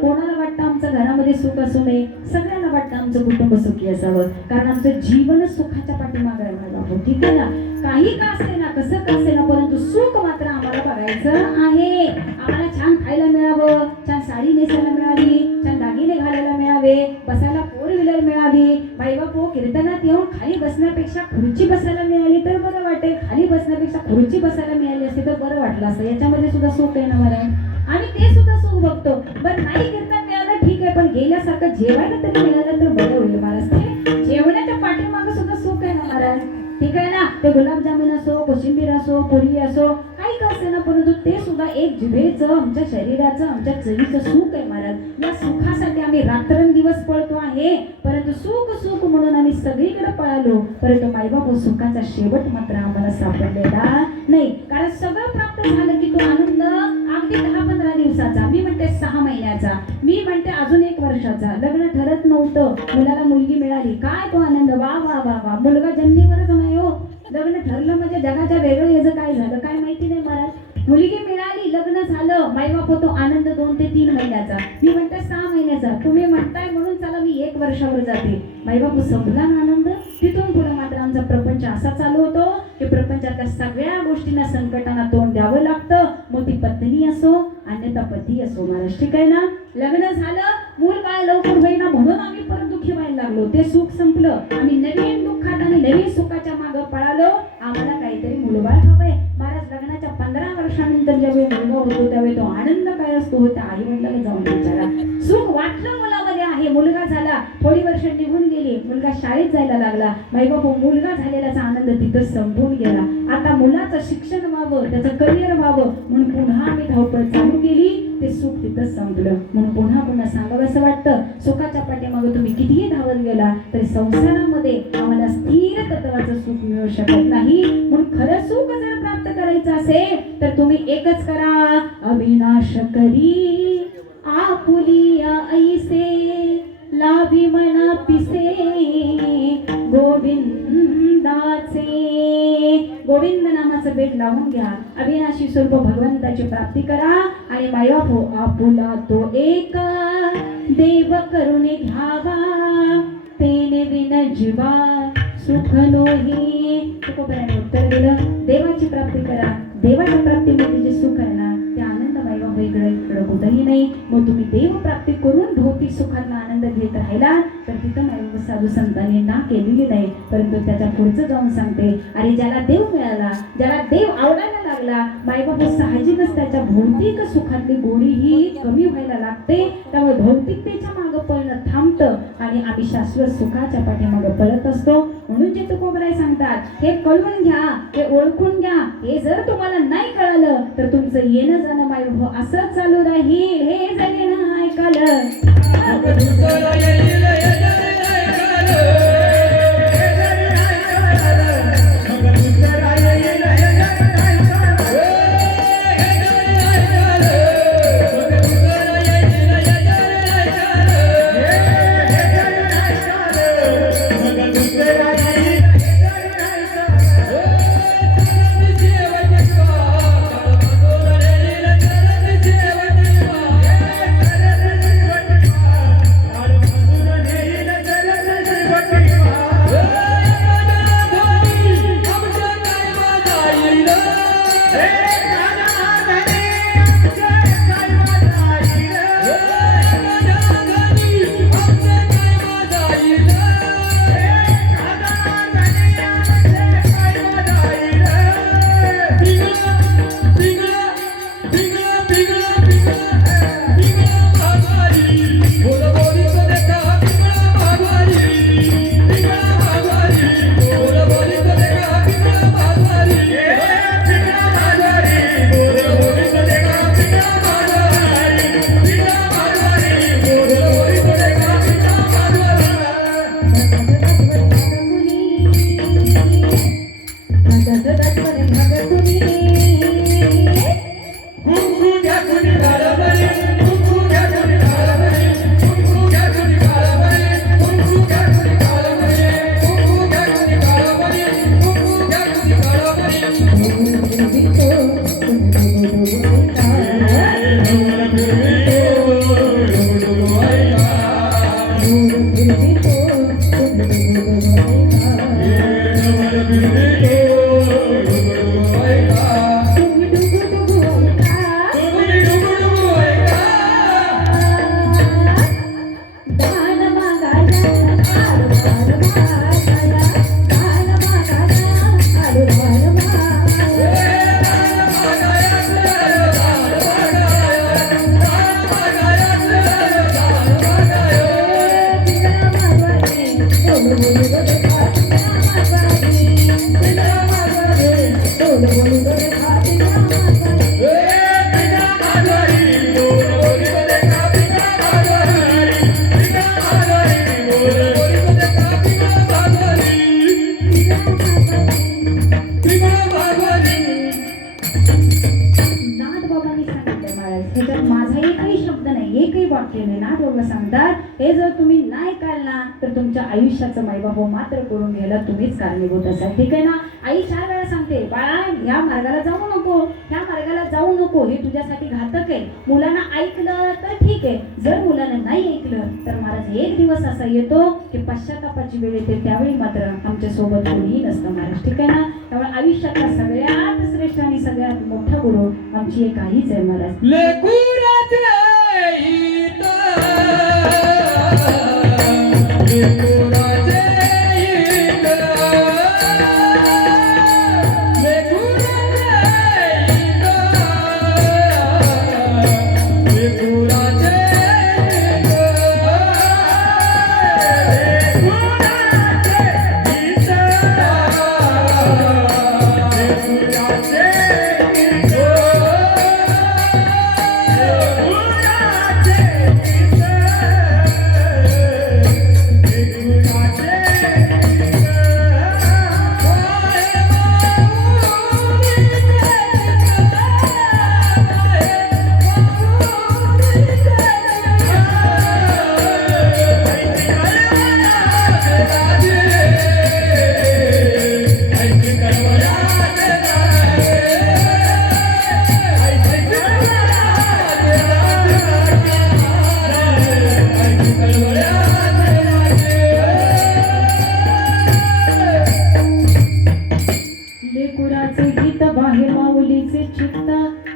कोणाला वाटतं आमचं घरामध्ये सुख असू नये, सगळ्यांना वाटतं आमचं कुटुंब सुखी असावं, कारण आमचं जीवनच सुखाच्या पाठीमागे आहे मायबाप. ठीक आहे ना, काही का असे ना कसं का असे ना, परंतु सुख मात्र आम्हाला बघायचं आहे. आम्हाला छान खायला मिळावं, छान साडी नेसायला मिळावी, छान दागिने घालायला मिळावे, बसायला 4 व्हीलर मिळावी. बाईबापू कीर्तनात येऊन खाली बसण्यापेक्षा खुर्ची बसायला मिळाली तर बरं वाटेल, खाली बसण्यापेक्षा खुर्ची बसायला मिळाली असते तर बरं वाटलं असतं. याच्यामध्ये सुद्धा सुख आहे ना मला, आम्ही ते सुद्धा सुख बघतो. बरं नाही कीर्तन मिळालं ठीक आहे, पण गेल्यासारखं जेवायला तरी मिळालं तर बरं होईल महाराज. ते जेवणाच्या पाठीमागं सुद्धा सुख आहे ना महाराज. ठीक आहे ना, ते गुलाबजामुन असो, कोशिंबीर असो, पुरी असो, काही का असे ना, परंतु ते सुद्धा एक जिभेचं, आमच्या शरीराचं, आमच्या चवीचं सुख आहे महाराज. या सुखासाठी आम्ही रात्रंदिवस पळतो आहे, परंतु सुख सुख म्हणून आम्ही सगळीकडे पळालो, परंतु मायबाप सुखाचा शेवट मात्र आम्हाला सापडलेला नाही. कारण सगळं प्राप्त झालं की तो आनंद अगदी 10-15 दिवसाचा, मी म्हणते 6 महिन्याचा, मी म्हणते अजून 1 वर्षाचा. लग्न ठरत नव्हतं, मुलाला मुलगी मिळाली, काय तो आनंद, वा वा वा वा. मुलगा जन्मीवरच नाही हो, लग्न ठरलं म्हणजे जगाच्या वेगळं याचं काय झालं काय माहिती नाही महाराज. मुलगी मिळाली, लग्न झालं, मायबाप होतो आनंद 2 ते 3 महिन्याचा, मी म्हणते 6 महिन्याचा. तुम्ही म्हणताय म्हणून चला मी 1 वर्षावर जाते. मायबाप संपला ना आनंद. तिथून पुढे मात्र आमचा प्रपंच असा चालू होतो की प्रपंचातल्या सगळ्या गोष्टींना, संकटांना तोंड द्यावं लागतं. मग ती पत्नी असो अन्यथा पती असो महाराज. ठीक आहे ना, लग्न झालं, मूल बाळ लवकर होईना म्हणून आम्ही परत दुःखी व्हायला लागलो. ते सुख संपलं, आम्ही नवीन दुःखात आणि नवीन सुखाच्या मागे पळालो. आम्हाला काहीतरी मुलबाळ हवंय महाराज. लग्नाच्या 15 वर्षानंतर ज्यावेळी मुलगा होतो त्यावेळी तो आनंद काय असतो त्या आई वडिलांना जाऊन विचारा. सुख वाटलं मुलामध्ये आहे, मुलगा झाला, थोडी वर्ष निघून गेली, मुलगा शाळेत जायला लागला, माईबाप मुलगा झालेल्याचा आनंद तिथं संपून गेला. आता मुलाचं शिक्षण व्हावं, त्याचं करिअर व्हावं म्हणून पुन्हा आम्ही धावपळ चालू केली, ते सुख तिथं संपलं. म्हणून पुन्हा सांगावं असं वाटतं, सुखाच्या पाठीमागे तुम्ही कितीही धावत गेला तरी संसारामध्ये आम्हाला स्थिर तत्वाचं सुख मिळू शकत नाही. म्हणून खरं सुख जर प्राप्त करायचं असेल तर तुम्ही एकच करा, अविनाश करी आपुलिया ऐसे लाभी मना पिसे गोविंदाचे. गोविंद नामाचं बेट लावून घ्या, अविनाशी स्वरूप भगवंताची प्राप्ती करा आणि मायबाप हो आपुला तो एक देव करुणे घ्यावा, तेने विन जीवा सुख नोही. तुकोबराने उत्तर दिलं, देवाची प्राप्ती करा. देवाच्या प्राप्तीमध्ये जे सुख आहे ना ते आनंद मायबाप इकडे कुठंही नाही. मग तुम्ही देव प्राप्ती करून भौतिक सुखातला आनंद घेत राहिला तर तिथं मायबाप साधू संतांनी ना केलेली नाही. परंतु त्याच्या पुढचं जाऊन सांगते, अरे ज्याला देव मिळाला, ज्याला देव आवडायला लागला, मायबाप साहजिकच त्याच्या भौतिक सुखातली गोडी ही कमी व्हायला लागते. त्यामुळे भौतिकतेच्या मागं पळणं थांबतं आणि आम्ही शाश्वत सुखाच्या पाठीमागं पळत असतो. म्हणून जे तुकोबराय सांगतात हे कळून घ्या, हे ओळखून घ्या. हे जर तुम्हाला नाही कळालं तर तुमचं येणं जाणं मायबाप असंच चालू राहील. हे जर येणं ऐकालं जर तुम्ही नाही काढला तर तुमच्या आयुष्याचं मायबाप मात्र करून घ्यायला तुम्हीच कारणीभूत असाल. ठीक आहे ना. आई 4 वेळा सांगते, बाळा ह्या मार्गाला जाऊ नको, ह्या मार्गाला जाऊ नको, हे तुझ्यासाठी घातक आहे. मुलांना ऐकलं तर ठीक आहे, जर मुलांना नाही ऐकलं तर महाराज एक दिवस असा येतो की पश्चातापाची वेळ येते, त्यावेळी मात्र आमच्या सोबत कोणीही नसतं महाराज. ठीक आहे ना. त्यामुळे आयुष्यातला सगळ्यात श्रेष्ठ आणि सगळ्यात मोठा गुरु आमची एक आईच आहे महाराज.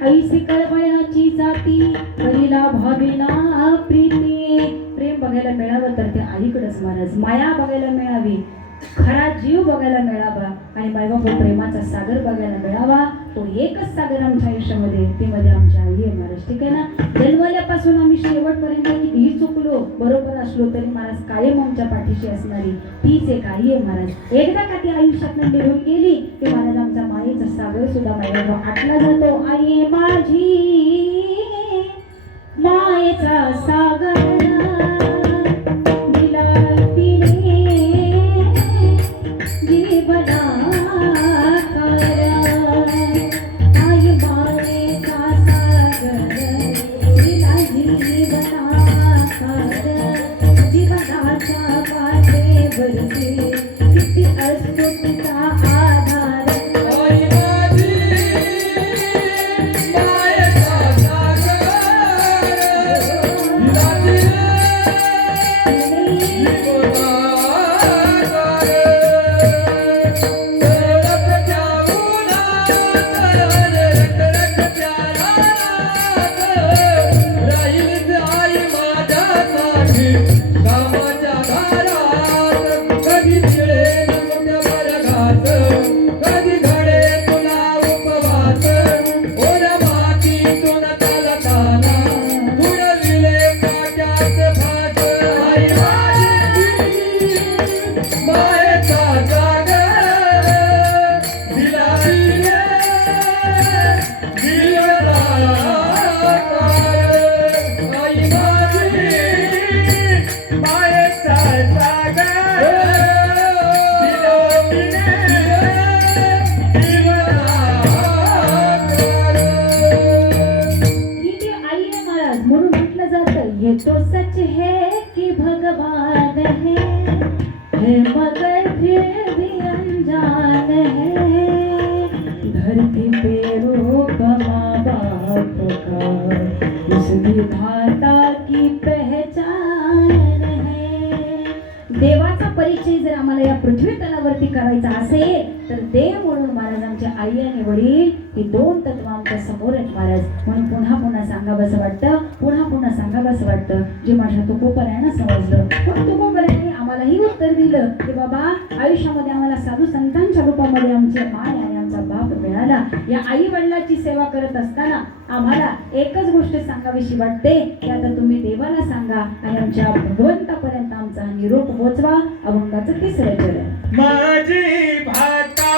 ऐसी कळवळ्याची जाती हरीला भावेना प्रीती. प्रेम बघायला मिळावं तर ते आईकडेच महाराज. माया बघायला मिळावी, खरा जीव बघायला मिळावा आणि मायबाप प्रेमाचा सागर बघायला मिळावा. तो एकच सागर आमच्या आयुष्यामध्ये, ते मध्ये आमची आई आहे महाराज. ठीक आहे ना. जन्मल्यापासून आम्ही शेवटपर्यंत कितीही चुकलो, बरोबर असलो तरी महाराज कायम आमच्या पाठीशी असणारी तीच एक आई आहे महाराज. एकदा का ती आयुष्यातून निघून गेली की महाराज आमचा मायेचा सागर सुद्धा मायबाप आटला जातो. आई माझी मायेचा सागर तो सच है कि भगवान है मगर फिर भी अनजान है. धरती पे रूप माँ बाप का उस विधाता की पहचान है. देवाचा परिचय जर आम्हाला या पृथ्वी तलावरती करायचा असेल तर देव म्हणून महाराज आमच्या आई आणि वडील ही 2 तत्व आमच्या समोर आहेत महाराज. म्हणून पुन्हा पुन्हा सांगावंसं वाटतं, पुन्हा पुन्हा सांगावंसं वाटतं जे माझ्या तुकोबरायांना समजलं. पण तुकोबरायांनी आम्हालाही उत्तर दिलं की बाबा आयुष्यामध्ये आम्हाला साधू संतांच्या रूपामध्ये आमचे माय आणि आमचा बाप मिळाला. या आई वडिलांची सेवा करत असताना आम्हाला एकच गोष्ट सांगावीशी वाटते की आता तुम्ही देवाला सांगा आणि आमच्या भगवंतापर्यंत आमचा निरोप पोचवा. अभंगाचं 3रं चरण. माझी भाता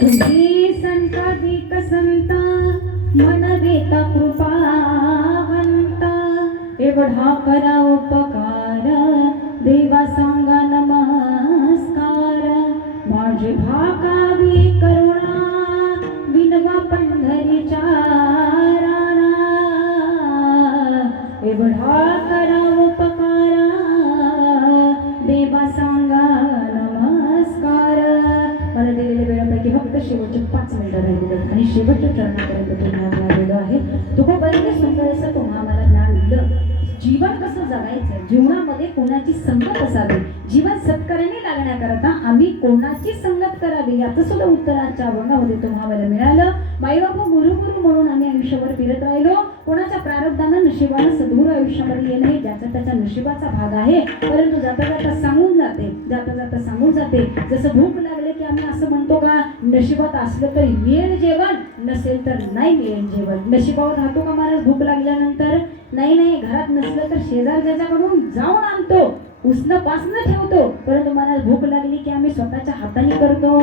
तुम्ही संताधिक संता मन देता कृपावंता एवढा करा उपकार देवा सांगा नमस्कार माझे भाकावी करुणा विनवा पंढरीच्या राणा एवढा करा उपकार देवा सांगा नमस्कार मला दिलेल्या वेळापैकी फक्त शेवटचे 5 मिनिटं राहिलेले आहेत आणि शेवटच्या चरणापर्यंत तुम्ही आम्हाला आलेलो आहे तुकोबांनी सुंदर असं तुम्हा आम्हाला ज्ञान दिलं जीवन कसं जगायचं जीवनामध्ये कोणाची संगत असावी जीवन सत्कार्याने लागण्याकरता आम्ही कोणाची संगत करावी याचं सुद्धा उत्तर आजच्या अभंगामध्ये तुम्हाला मिळालं माईबापू गुरु म्हणून आम्ही आयुष्यभर फिरत राहिलो कोणाच्या प्रारब्धानं नशिबानं सद्गुरू आयुष्यामध्ये येणं हे ज्याचा त्याच्या नशिबाचा भाग आहे परंतु जाता जाता सांगून जाते जसं भूक लागले की आम्ही असं म्हणतो का नशिबात असलं तरी मिळेल जेवण नसेल तर नाही मिळेल जेवण नशिबावर राहतो का महाराज भूक लागल्यानंतर नाही घरात नसलं तर शेजार ज्याच्याकडून जाऊन आणतो उसनं पासनं ठेवतो परंतु मला भूक लागली की आम्ही स्वतःच्या हाताने करतो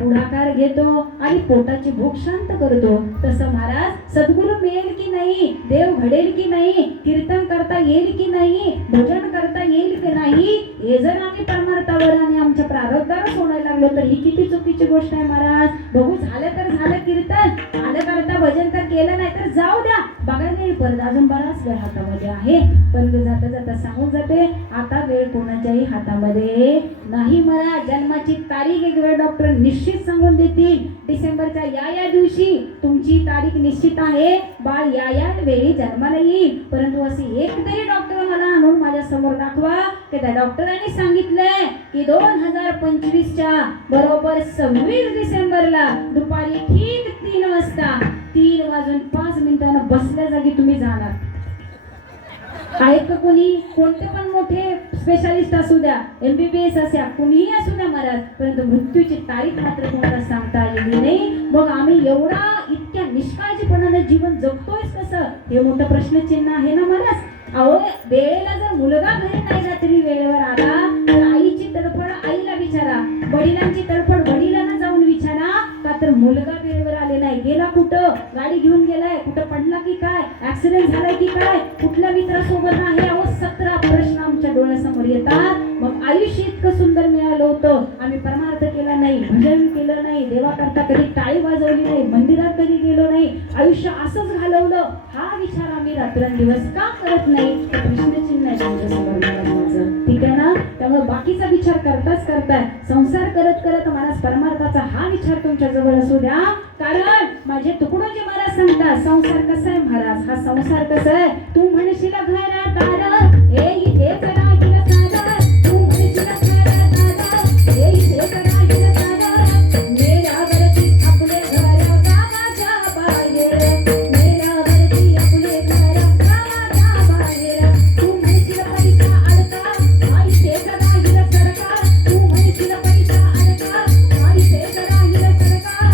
पुढाकार घेतो आणि पोटाची भूक शांत करतो तसं महाराज सद्गुरू मिळेल की नाही देव घडेल की नाही कीर्तन करता येईल की नाही भजन करता येईल की नाही हे जर आम्ही परमार्थावर आणि आमच्या प्रारब्धावर सोडायला लागलो तर ही किती चुकीची गोष्ट आहे महाराज बघू झालं तर झालं कीर्तन आलं करता भजन तर केलं नाही तर जाऊ द्या बघायला येईल परत अजून बराच वेळ हातामध्ये आहे पण जाता जाता सांगून जाते आता वेळ कोणाच्याही हातामध्ये नाही मला जन्माची तारीख एक वेळ डॉक्टर निश्चित सांगून देतील डिसेंबरच्या या दिवशी तुमची तारीख निश्चित आहे बाळ या वेळी जन्माला येईल परंतु असे एक तरी डॉक्टर मला आणून माझ्या समोर दाखवा की त्या डॉक्टरांनी सांगितलंय की 2025च्या बरोबर 26 डिसेंबरला दुपारी ठीक 3 वाजता 3:05 बसल्या जागी तुम्ही जाणार आहेत का कोणी कोणते पण मोठे स्पेशालिस्ट असू द्या MBBS असल्या कुणीही असू द्या महाराज परंतु मृत्यूची तारीख मात्र कोणाला सांगता आलेली नाही मग आम्ही एवढा इतक्या निष्काळजीपणाने जीवन जगतोयच कसं हे मोठं प्रश्नचिन्ह आहे ना महाराज अहो वेळेला जर मुलगा घरी नाही रात्री वेळेवर आला तर आईची तडफड आईला विचारा वडिलांची तडफड वडिलांना जाऊन विचारा का तर मुलगा वेळेवर आले नाही गेला कुठं गाडी घेऊन गेलाय कुठं पडला की काय ऍक्सिडेंट झालाय की काय कुठल्या मित्रासोबत आहे अहो 17 प्रश्न आमच्या डोळ्यासमोर येतात मग आयुष्य इतकं सुंदर मिळालं होतं आम्ही परमार्थ केला नाही भजन केलं नाही देवाकरता कधी टाळी वाजवली नाही मंदिरात कधी गेलो नाही आयुष्य असंच घालवलं हा विचार आम्ही रात्रंदिवस का करत नाही प्रश्नचिन्ह आहे तुमच्यासमोर माझं ठीक आहे ना त्यामुळे बाकीचा विचार करताच करताय. संसार करत करत मला परमार्थाचा हा विचार तुमच्या जवळ असू द्या. कारण माझे तुकडोजी महाराज सांगतात संसार कसा आहे महाराज, हा संसार कसा आहे. तू म्हणशील घरादार हे इथेच राहील सारा, तू म्हणशील घरादार हे इथेच राहील सारा. मेल्यावरती आपले घर गावाच्या बाहेर, मेल्यावरती आपले घर गावाच्या बाहेर. तू म्हणशील पैसा अडका हा इथेच राहील सरकार, तू म्हणशील पैसा अडका हा इथेच राहील सरकार.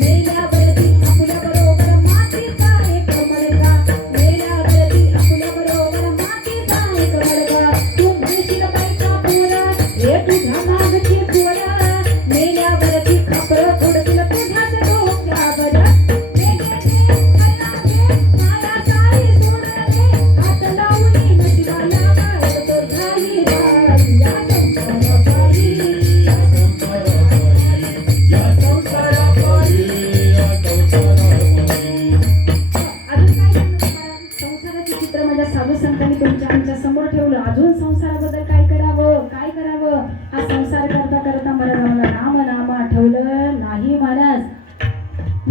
मेल्यावरती आपल्या बरोबर मातीचा एक मडका, मेल्यावरती आपल्या बरोबर मातीचा एक मडका. तू म्हणशील पैसा पुरा हे तुझ्या मागची पोरा, मेल्यावरती खपर फोडतील तुझ्याच डोक्यावर. माया सारी सोडून दे, हात लावून नशिबाला बाहेर तो जाई बाई. या संसाराबाई, या संसाराबाई, या संसाराबाई. अजून काय सांगू तुम्हाला? संसाराचे चित्र माझ्या साधू संतांनी तुमच्या आमच्या समोर ठेवलं. अजून संसाराबद्दल काय करावं, काय करावं. हा संसार करता करता मला नाम आठवलं नाही महाराज.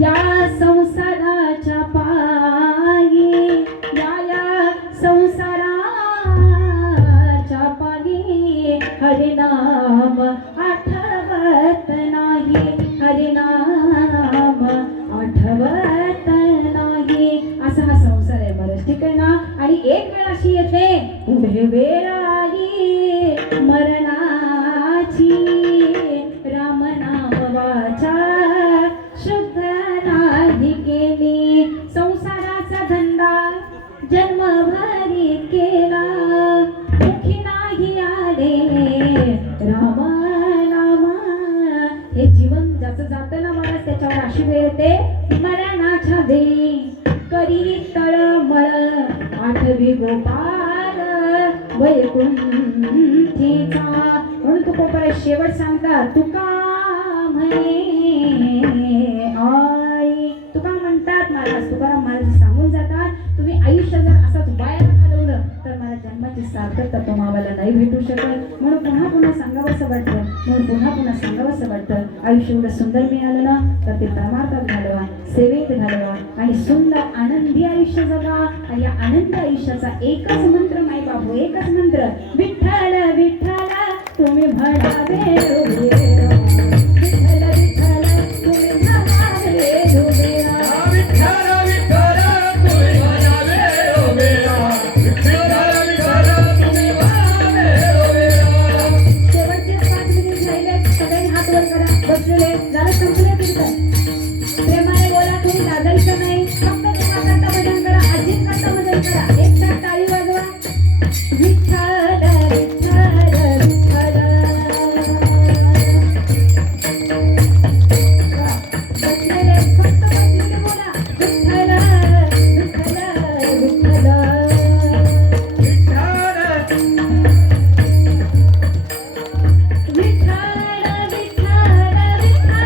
या संसाराच्या पायी, या संसाराच्या पायी हरिनाम आठवत नाही, हरिनाम आठवत नाही. असा हा संसार आहे महाराज, ठीक आहे ना. आणि एक वेळ अशी येते पुढे वेळ आली मरणाची, राम नाम वाचा शुद्ध नाही केली. संसाराचा धंदा जन्मभरी केला, मुखी नाही आले राम नाम. हे जीवन ज्याचं जातं ना महाराज, त्याच्यावर अशी वेळ येते मरणाच्या वेळी. करी तळमळ आठवी गोपाल वैकुंठीचा. म्हणून तुकोबराय शेवट सांगतात तुका म्हणे आई. तुका म्हणतात महाराज, तुकाराम महाराज सांगून जातात तुम्ही आयुष्य जर असंच वाया घालवलं तर मला जन्माची सार्थकता तुम्हाला नाही भेटू शकत. म्हणून पुन्हा पुन्हा सांगावंसं वाटतं, म्हणून पुन्हा पुन्हा सांगावंसं वाटतं. आयुष्य एवढं सुंदर मिळालं ना तर ते परमार्थात घालवा, सेवेत घालवा आणि सुंदर आनंदी आयुष्य जगा. आणि या आनंदी आयुष्याचा एकच मंत्र माय बाबू, एकच मंत्र विठ्ठल विठ्ठल तुम्ही म्हणावे रुबेरा. विठ्ठल विठ्ठल तुम्ही म्हणावे रुबेरा. विठ्ठल विठ्ठल तुम्ही म्हणावे रोबेरा, विठ्ठल विठ्ठल तुम्ही म्हणावे रोबेरा. शेवटचे 5 मिनिट राहिले, सगळ्यांनी हात वर करा. बसलेले झालं, संपले कीर्तन. प्रेमाने बोला, तुम्ही लाजायचं नाही. फक्त देवाकरता भजन करा, आजींकरता भजन करा. एक साथ टाळी वाजवा. विठ्ठल विठ्ठल विठ्ठल. बसलेले फक्त बसलेले बोला विठ्ठल विठ्ठल विठ्ठल. विठ्ठल विठ्ठल विठ्ठल विठ्ठल.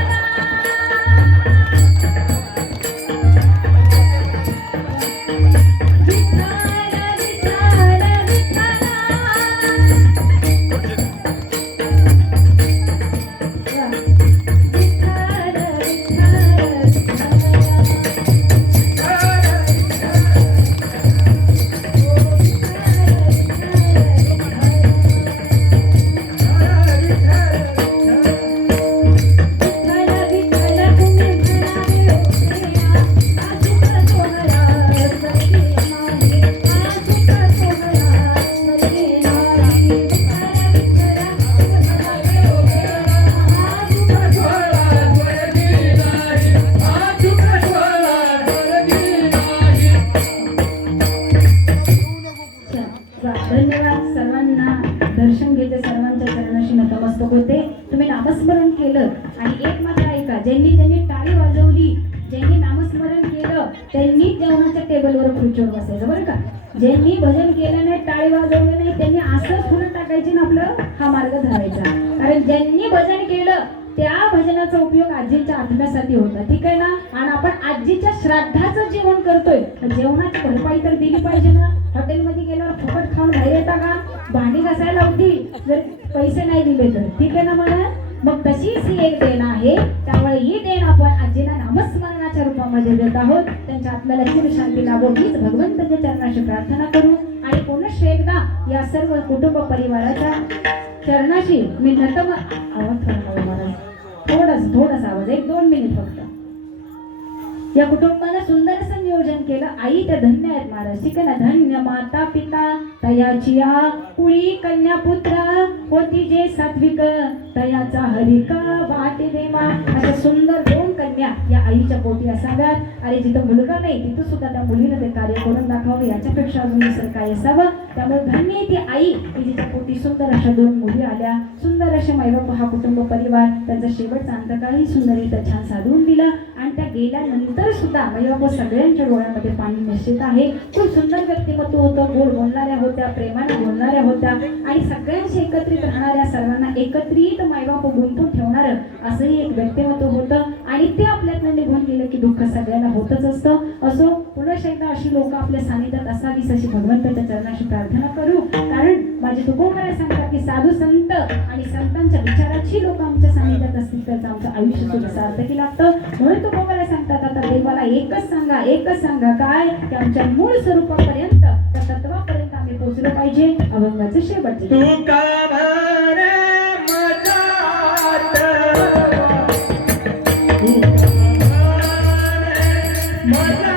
होते. तुम्ही नामस्मरण केलं आणि एक मात्र ऐका, ज्यांनी टाळी वाजवली, ज्यांनी नामस्मरण केलं त्यांनी जेवणाच्या टेबलवर खुर्चीवर बसायचं बरं का. ज्यांनी भजन केलं नाही, टाळी वाजवलं नाही, त्यांनी असंच फुलं टाकायची ना आपलं हा मार्ग धरायचा. कारण ज्यांनी भजन केलं त्या भजनाचा उपयोग आजीच्या आत्म्यासाठी होता, ठीक आहे ना. आणि आपण आजीच्या श्राद्धाचं जेवण करतोय, जेवणाची भरपाई तर दिली पाहिजे ना. हॉटेलमध्ये गेल्यावर फुकट खाऊन बाहेर येता का? भांडी घासायला होती जर पैसे नाही दिले तर, ठीक आहे ना मला. मग तशीच ही एक देण आहे. त्यामुळे ही देण आपण आजीला नामस्मरणाच्या रूपामध्ये देत आहोत. त्यांच्या आत्म्याला चिर शांती लाभो हीच भगवंताच्या चरणाशी प्रार्थना करू. आणि पुनश्च एकदा या सर्व कुटुंब परिवाराच्या चरणाशी मी आवाज थोडासा आवाज 1-2 मिनिट फक्त. या कुटुंबानं सुंदर असं नियोजन केलं. आई त्या धन्य आहेत महाराज, ठीक आहे ना. धन्य माता पिता तयाची कुळी कन्या पुत्र होती जे सात्विक तयाचा हरिका वाटे देवा. अशा सुंदर 2 कन्या या आईच्या पोटी असाव्यात. आणि जिथं मुलगा नाही तिथं सुद्धा त्या मुलीनं ते कार्य करून दाखवलं. याच्यापेक्षा अजून दुसरं काय असावं. त्यामुळे धन्य ती आई की जिच्या पोटी सुंदर अशा 2 मुली आल्या. सुंदर असे मायबाप हा कुटुंब परिवार त्यांचा शेवटचा अंतकाळी सुंदरीत छान साधवून दिलं. आणि त्या गेल्यानंतर सुद्धा मायबाप सगळ्यांच्या डोळ्यामध्ये पाणी निश्चित आहे. खूप सुंदर व्यक्तिमत्व होतं, गोड बोलणाऱ्या होत्या, प्रेमाने बोलणाऱ्या होत्या आणि सगळ्यांशी एकत्रित राहणाऱ्या, सर्वांना एकत्रित मायबाप गुंतून ठेवणारं असंही एक व्यक्तिमत्व होतं. आणि ते आपल्यातनं निघून गेलं की दुःख सगळ्यांना होतच असतं. असो पुनश्च एकदा अशी लोक आपल्या सानिध्यात असावीस अशी भगवंताच्या चरणाशी प्रार्थना करू. कारण माझे तुकोबराय सांगतात की साधू संत आणि संतांच्या विचाराची लोक आमच्या सानिध्यात असतील तर आमचं आयुष्य सुद्धा सार्थकी लागतं. म्हणून तुकोबराय सांगतात आता देवाला एकच सांगा काय की आमच्या मूळ स्वरूपापर्यंत त्या तत्वापर्यंत आम्ही पोहोचलो पाहिजे. अभंगाचं शेवटचे तुका म्हणे मजात, तुका म्हणे मजात,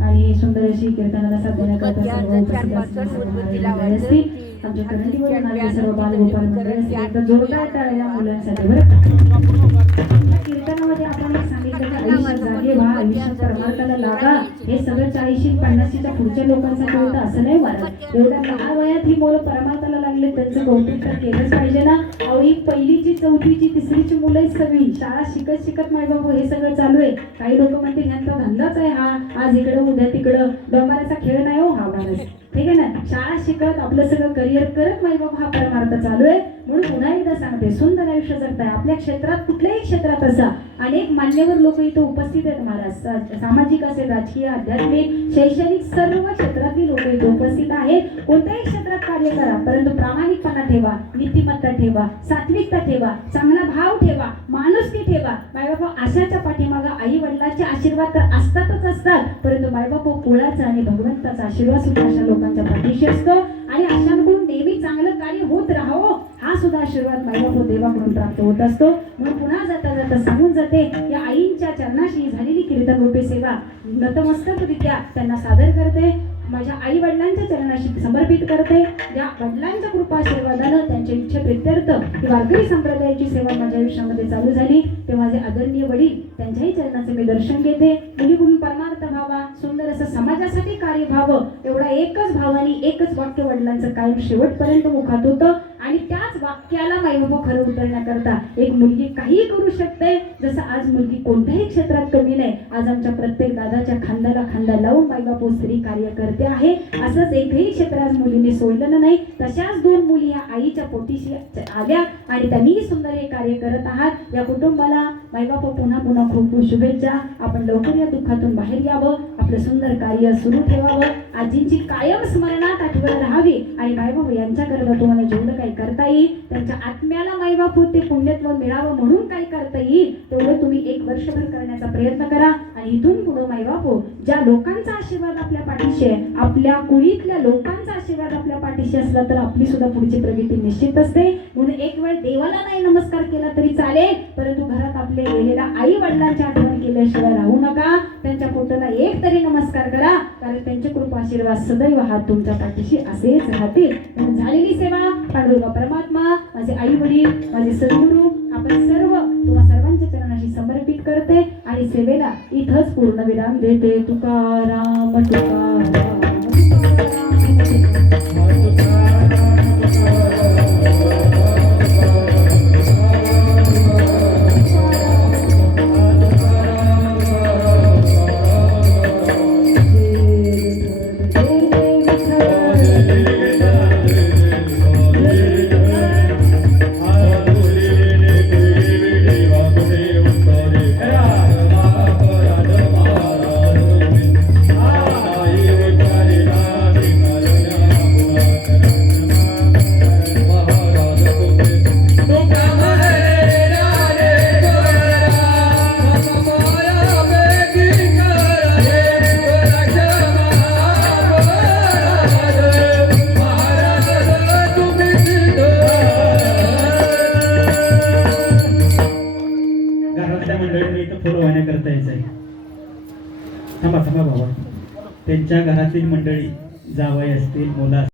आणि सुंदर अशी कीर्तनाला साथ देण्याकरता सर्व उपस्थित असतील. आमच्या करंजीवरून आलेले सर्व बालगोपाल मंडळ असतील. एकदा जोरदार टाळ्या मुलांसाठी बरं. या कीर्तनामध्ये आपण सांगितलं की आयुष्यात जागे व्हा, आयुष्यात परमार्थाला लागा. हे सगळं 40-50च्या पुढच्या लोकांसाठी होतं असं नाही महाराज. एवढ्या लहान वयात ही मुलं परमार्थाला लागले त्यांचं कौतुक तर केलंच पाहिजे ना. अहो ही 1ली, 4थी, 3रीची मुलं आहेत सगळी. शाळा शिकत मायबाबू हे सगळं चालू आहे. काही लोक म्हणते यांचा धंदाच आहे हा, आज इकडं उद्या तिकडं. डोंबाराचा खेळ नाही हो हा महाराज. ठीक आहे ना. शाळा शिकत आपलं सगळं करिअर करत माई बाबा हा परमार्थ चालू आहे. म्हणून पुन्हा एकदा सांगते, सुंदर आयुष्य जगताय. आपल्या क्षेत्रात कुठल्याही क्षेत्रात असा अनेक मान्यवर लोक इथं उपस्थित आहेत महाराज. सामाजिक असेल, राजकीय, आध्यात्मिक, शैक्षणिक सर्व क्षेत्रातली लोक इथं उपस्थित आहेत. कोणत्याही क्षेत्रात कार्य करा, परंतु प्रामाणिकपणा ठेवा, नीतिमत्ता ठेवा, सात्विकता ठेवा, चांगला भाव ठेवा, माणुसकी ठेवा. मायबापा अशाच्या पाठीमागं आई वडिलांचे आशीर्वाद तर असतातच असतात, परंतु मायबापा कुळाचा आणि भगवंताचा आशीर्वाद सुद्धा अशा लोकांच्या पाठीशी असतो. आणि अशांकडून नेहमी चांगलं कार्य होत राहावं हा सुद्धा आशीर्वाद मायबापा देवाकडून प्राप्त होत असतो. म्हणून पुन्हा जाता जाता सांगून जाते, या आईंच्या चरणाशी झालेली कीर्तन रूपी सेवा नतमस्तकरित्या त्यांना सादर करते. माझ्या आई वडिलांच्या चरणाशी समर्पित करते. या वडिलांच्या कृपा आशीर्वादानं त्यांच्या इच्छेप्रित्यर्थ ही वारकरी संप्रदायाची सेवा माझ्या आयुष्यामध्ये चालू झाली. ते माझे आदरणीय वडील, त्यांच्याही चरणाचे मी दर्शन घेते. मुलीकडून परमार्थ व्हावा, सुंदर असं समाजासाठी कार्य व्हावं, एवढा एकच भावानी एकच वाक्य वडिलांचं कायम शेवटपर्यंत मुखात होतं. आणि त्याच वाक्याला माईबाबा खरं उतरण्याकरता एक मुलगी काही करू शकते. जसं आज मुलगी कोणत्याही क्षेत्रात कमी नाही. आज आमच्या प्रत्येक दादाच्या खांद्याला खांदा लावून माईबापू स्त्री कार्य करते आहे. असंच एकही क्षेत्र आज मुलींनी सोडलेलं नाही. तशाच दोन मुली या आईच्या पोटीशी आल्या आणि त्यांनीही सुंदर हे कार्य करत आहात. या कुटुंबाला माईबापू पुन्हा पुन्हा खूप खूप शुभेच्छा. आपण लवकर या दुःखातून बाहेर यावं, आपलं सुंदर कार्य सुरू ठेवावं, आजींची कायम स्मरणात आठवण राहावी. आणि माईबापू यांच्याकरता तुम्हाला जेवढं काही करता येईल, त्यांच्या आत्म्याला माईबापू ते पुण्यत्व मिळावं म्हणून काय करता येईल तेवढं तुम्ही एक वर्षभर करण्याचा प्रयत्न करा. आणि इथून पुढे माईबापू ज्या लोकांचा आशीर्वाद आपल्या पाठीशी आहे, आपल्या कुळीतल्या लोकांचा आशीर्वाद आपल्या पाठीशी असला तर आपली सुद्धा पुढची प्रगती निश्चित असते. म्हणून एक वेळ देवाला नाही नमस्कार केला तरी चालेल, परंतु घरात आपले गेलेल्या आई वडिलांची आठवण केल्याशिवाय राहू नका. त्यांच्या फोटोला एक तरी नमस्कार करा, कारण त्यांचे कृपा आशीर्वाद सदैव हात तुमच्या पाठीशी असेच राहतील. म्हणून झालेली सेवा पांडुरंग परमात्मा, माझे आई वडील, माझे सद्गुरू, आपण सर्व तुम्हा सर्वांच्या चरणाशी समर्पित करते आणि सेवेला इथंच पूर्णविराम देते. तुकाराम तुकाराम. थांबा थांबा बाबा, त्यांच्या घरातील मंडळी, जावई असतील, मुलं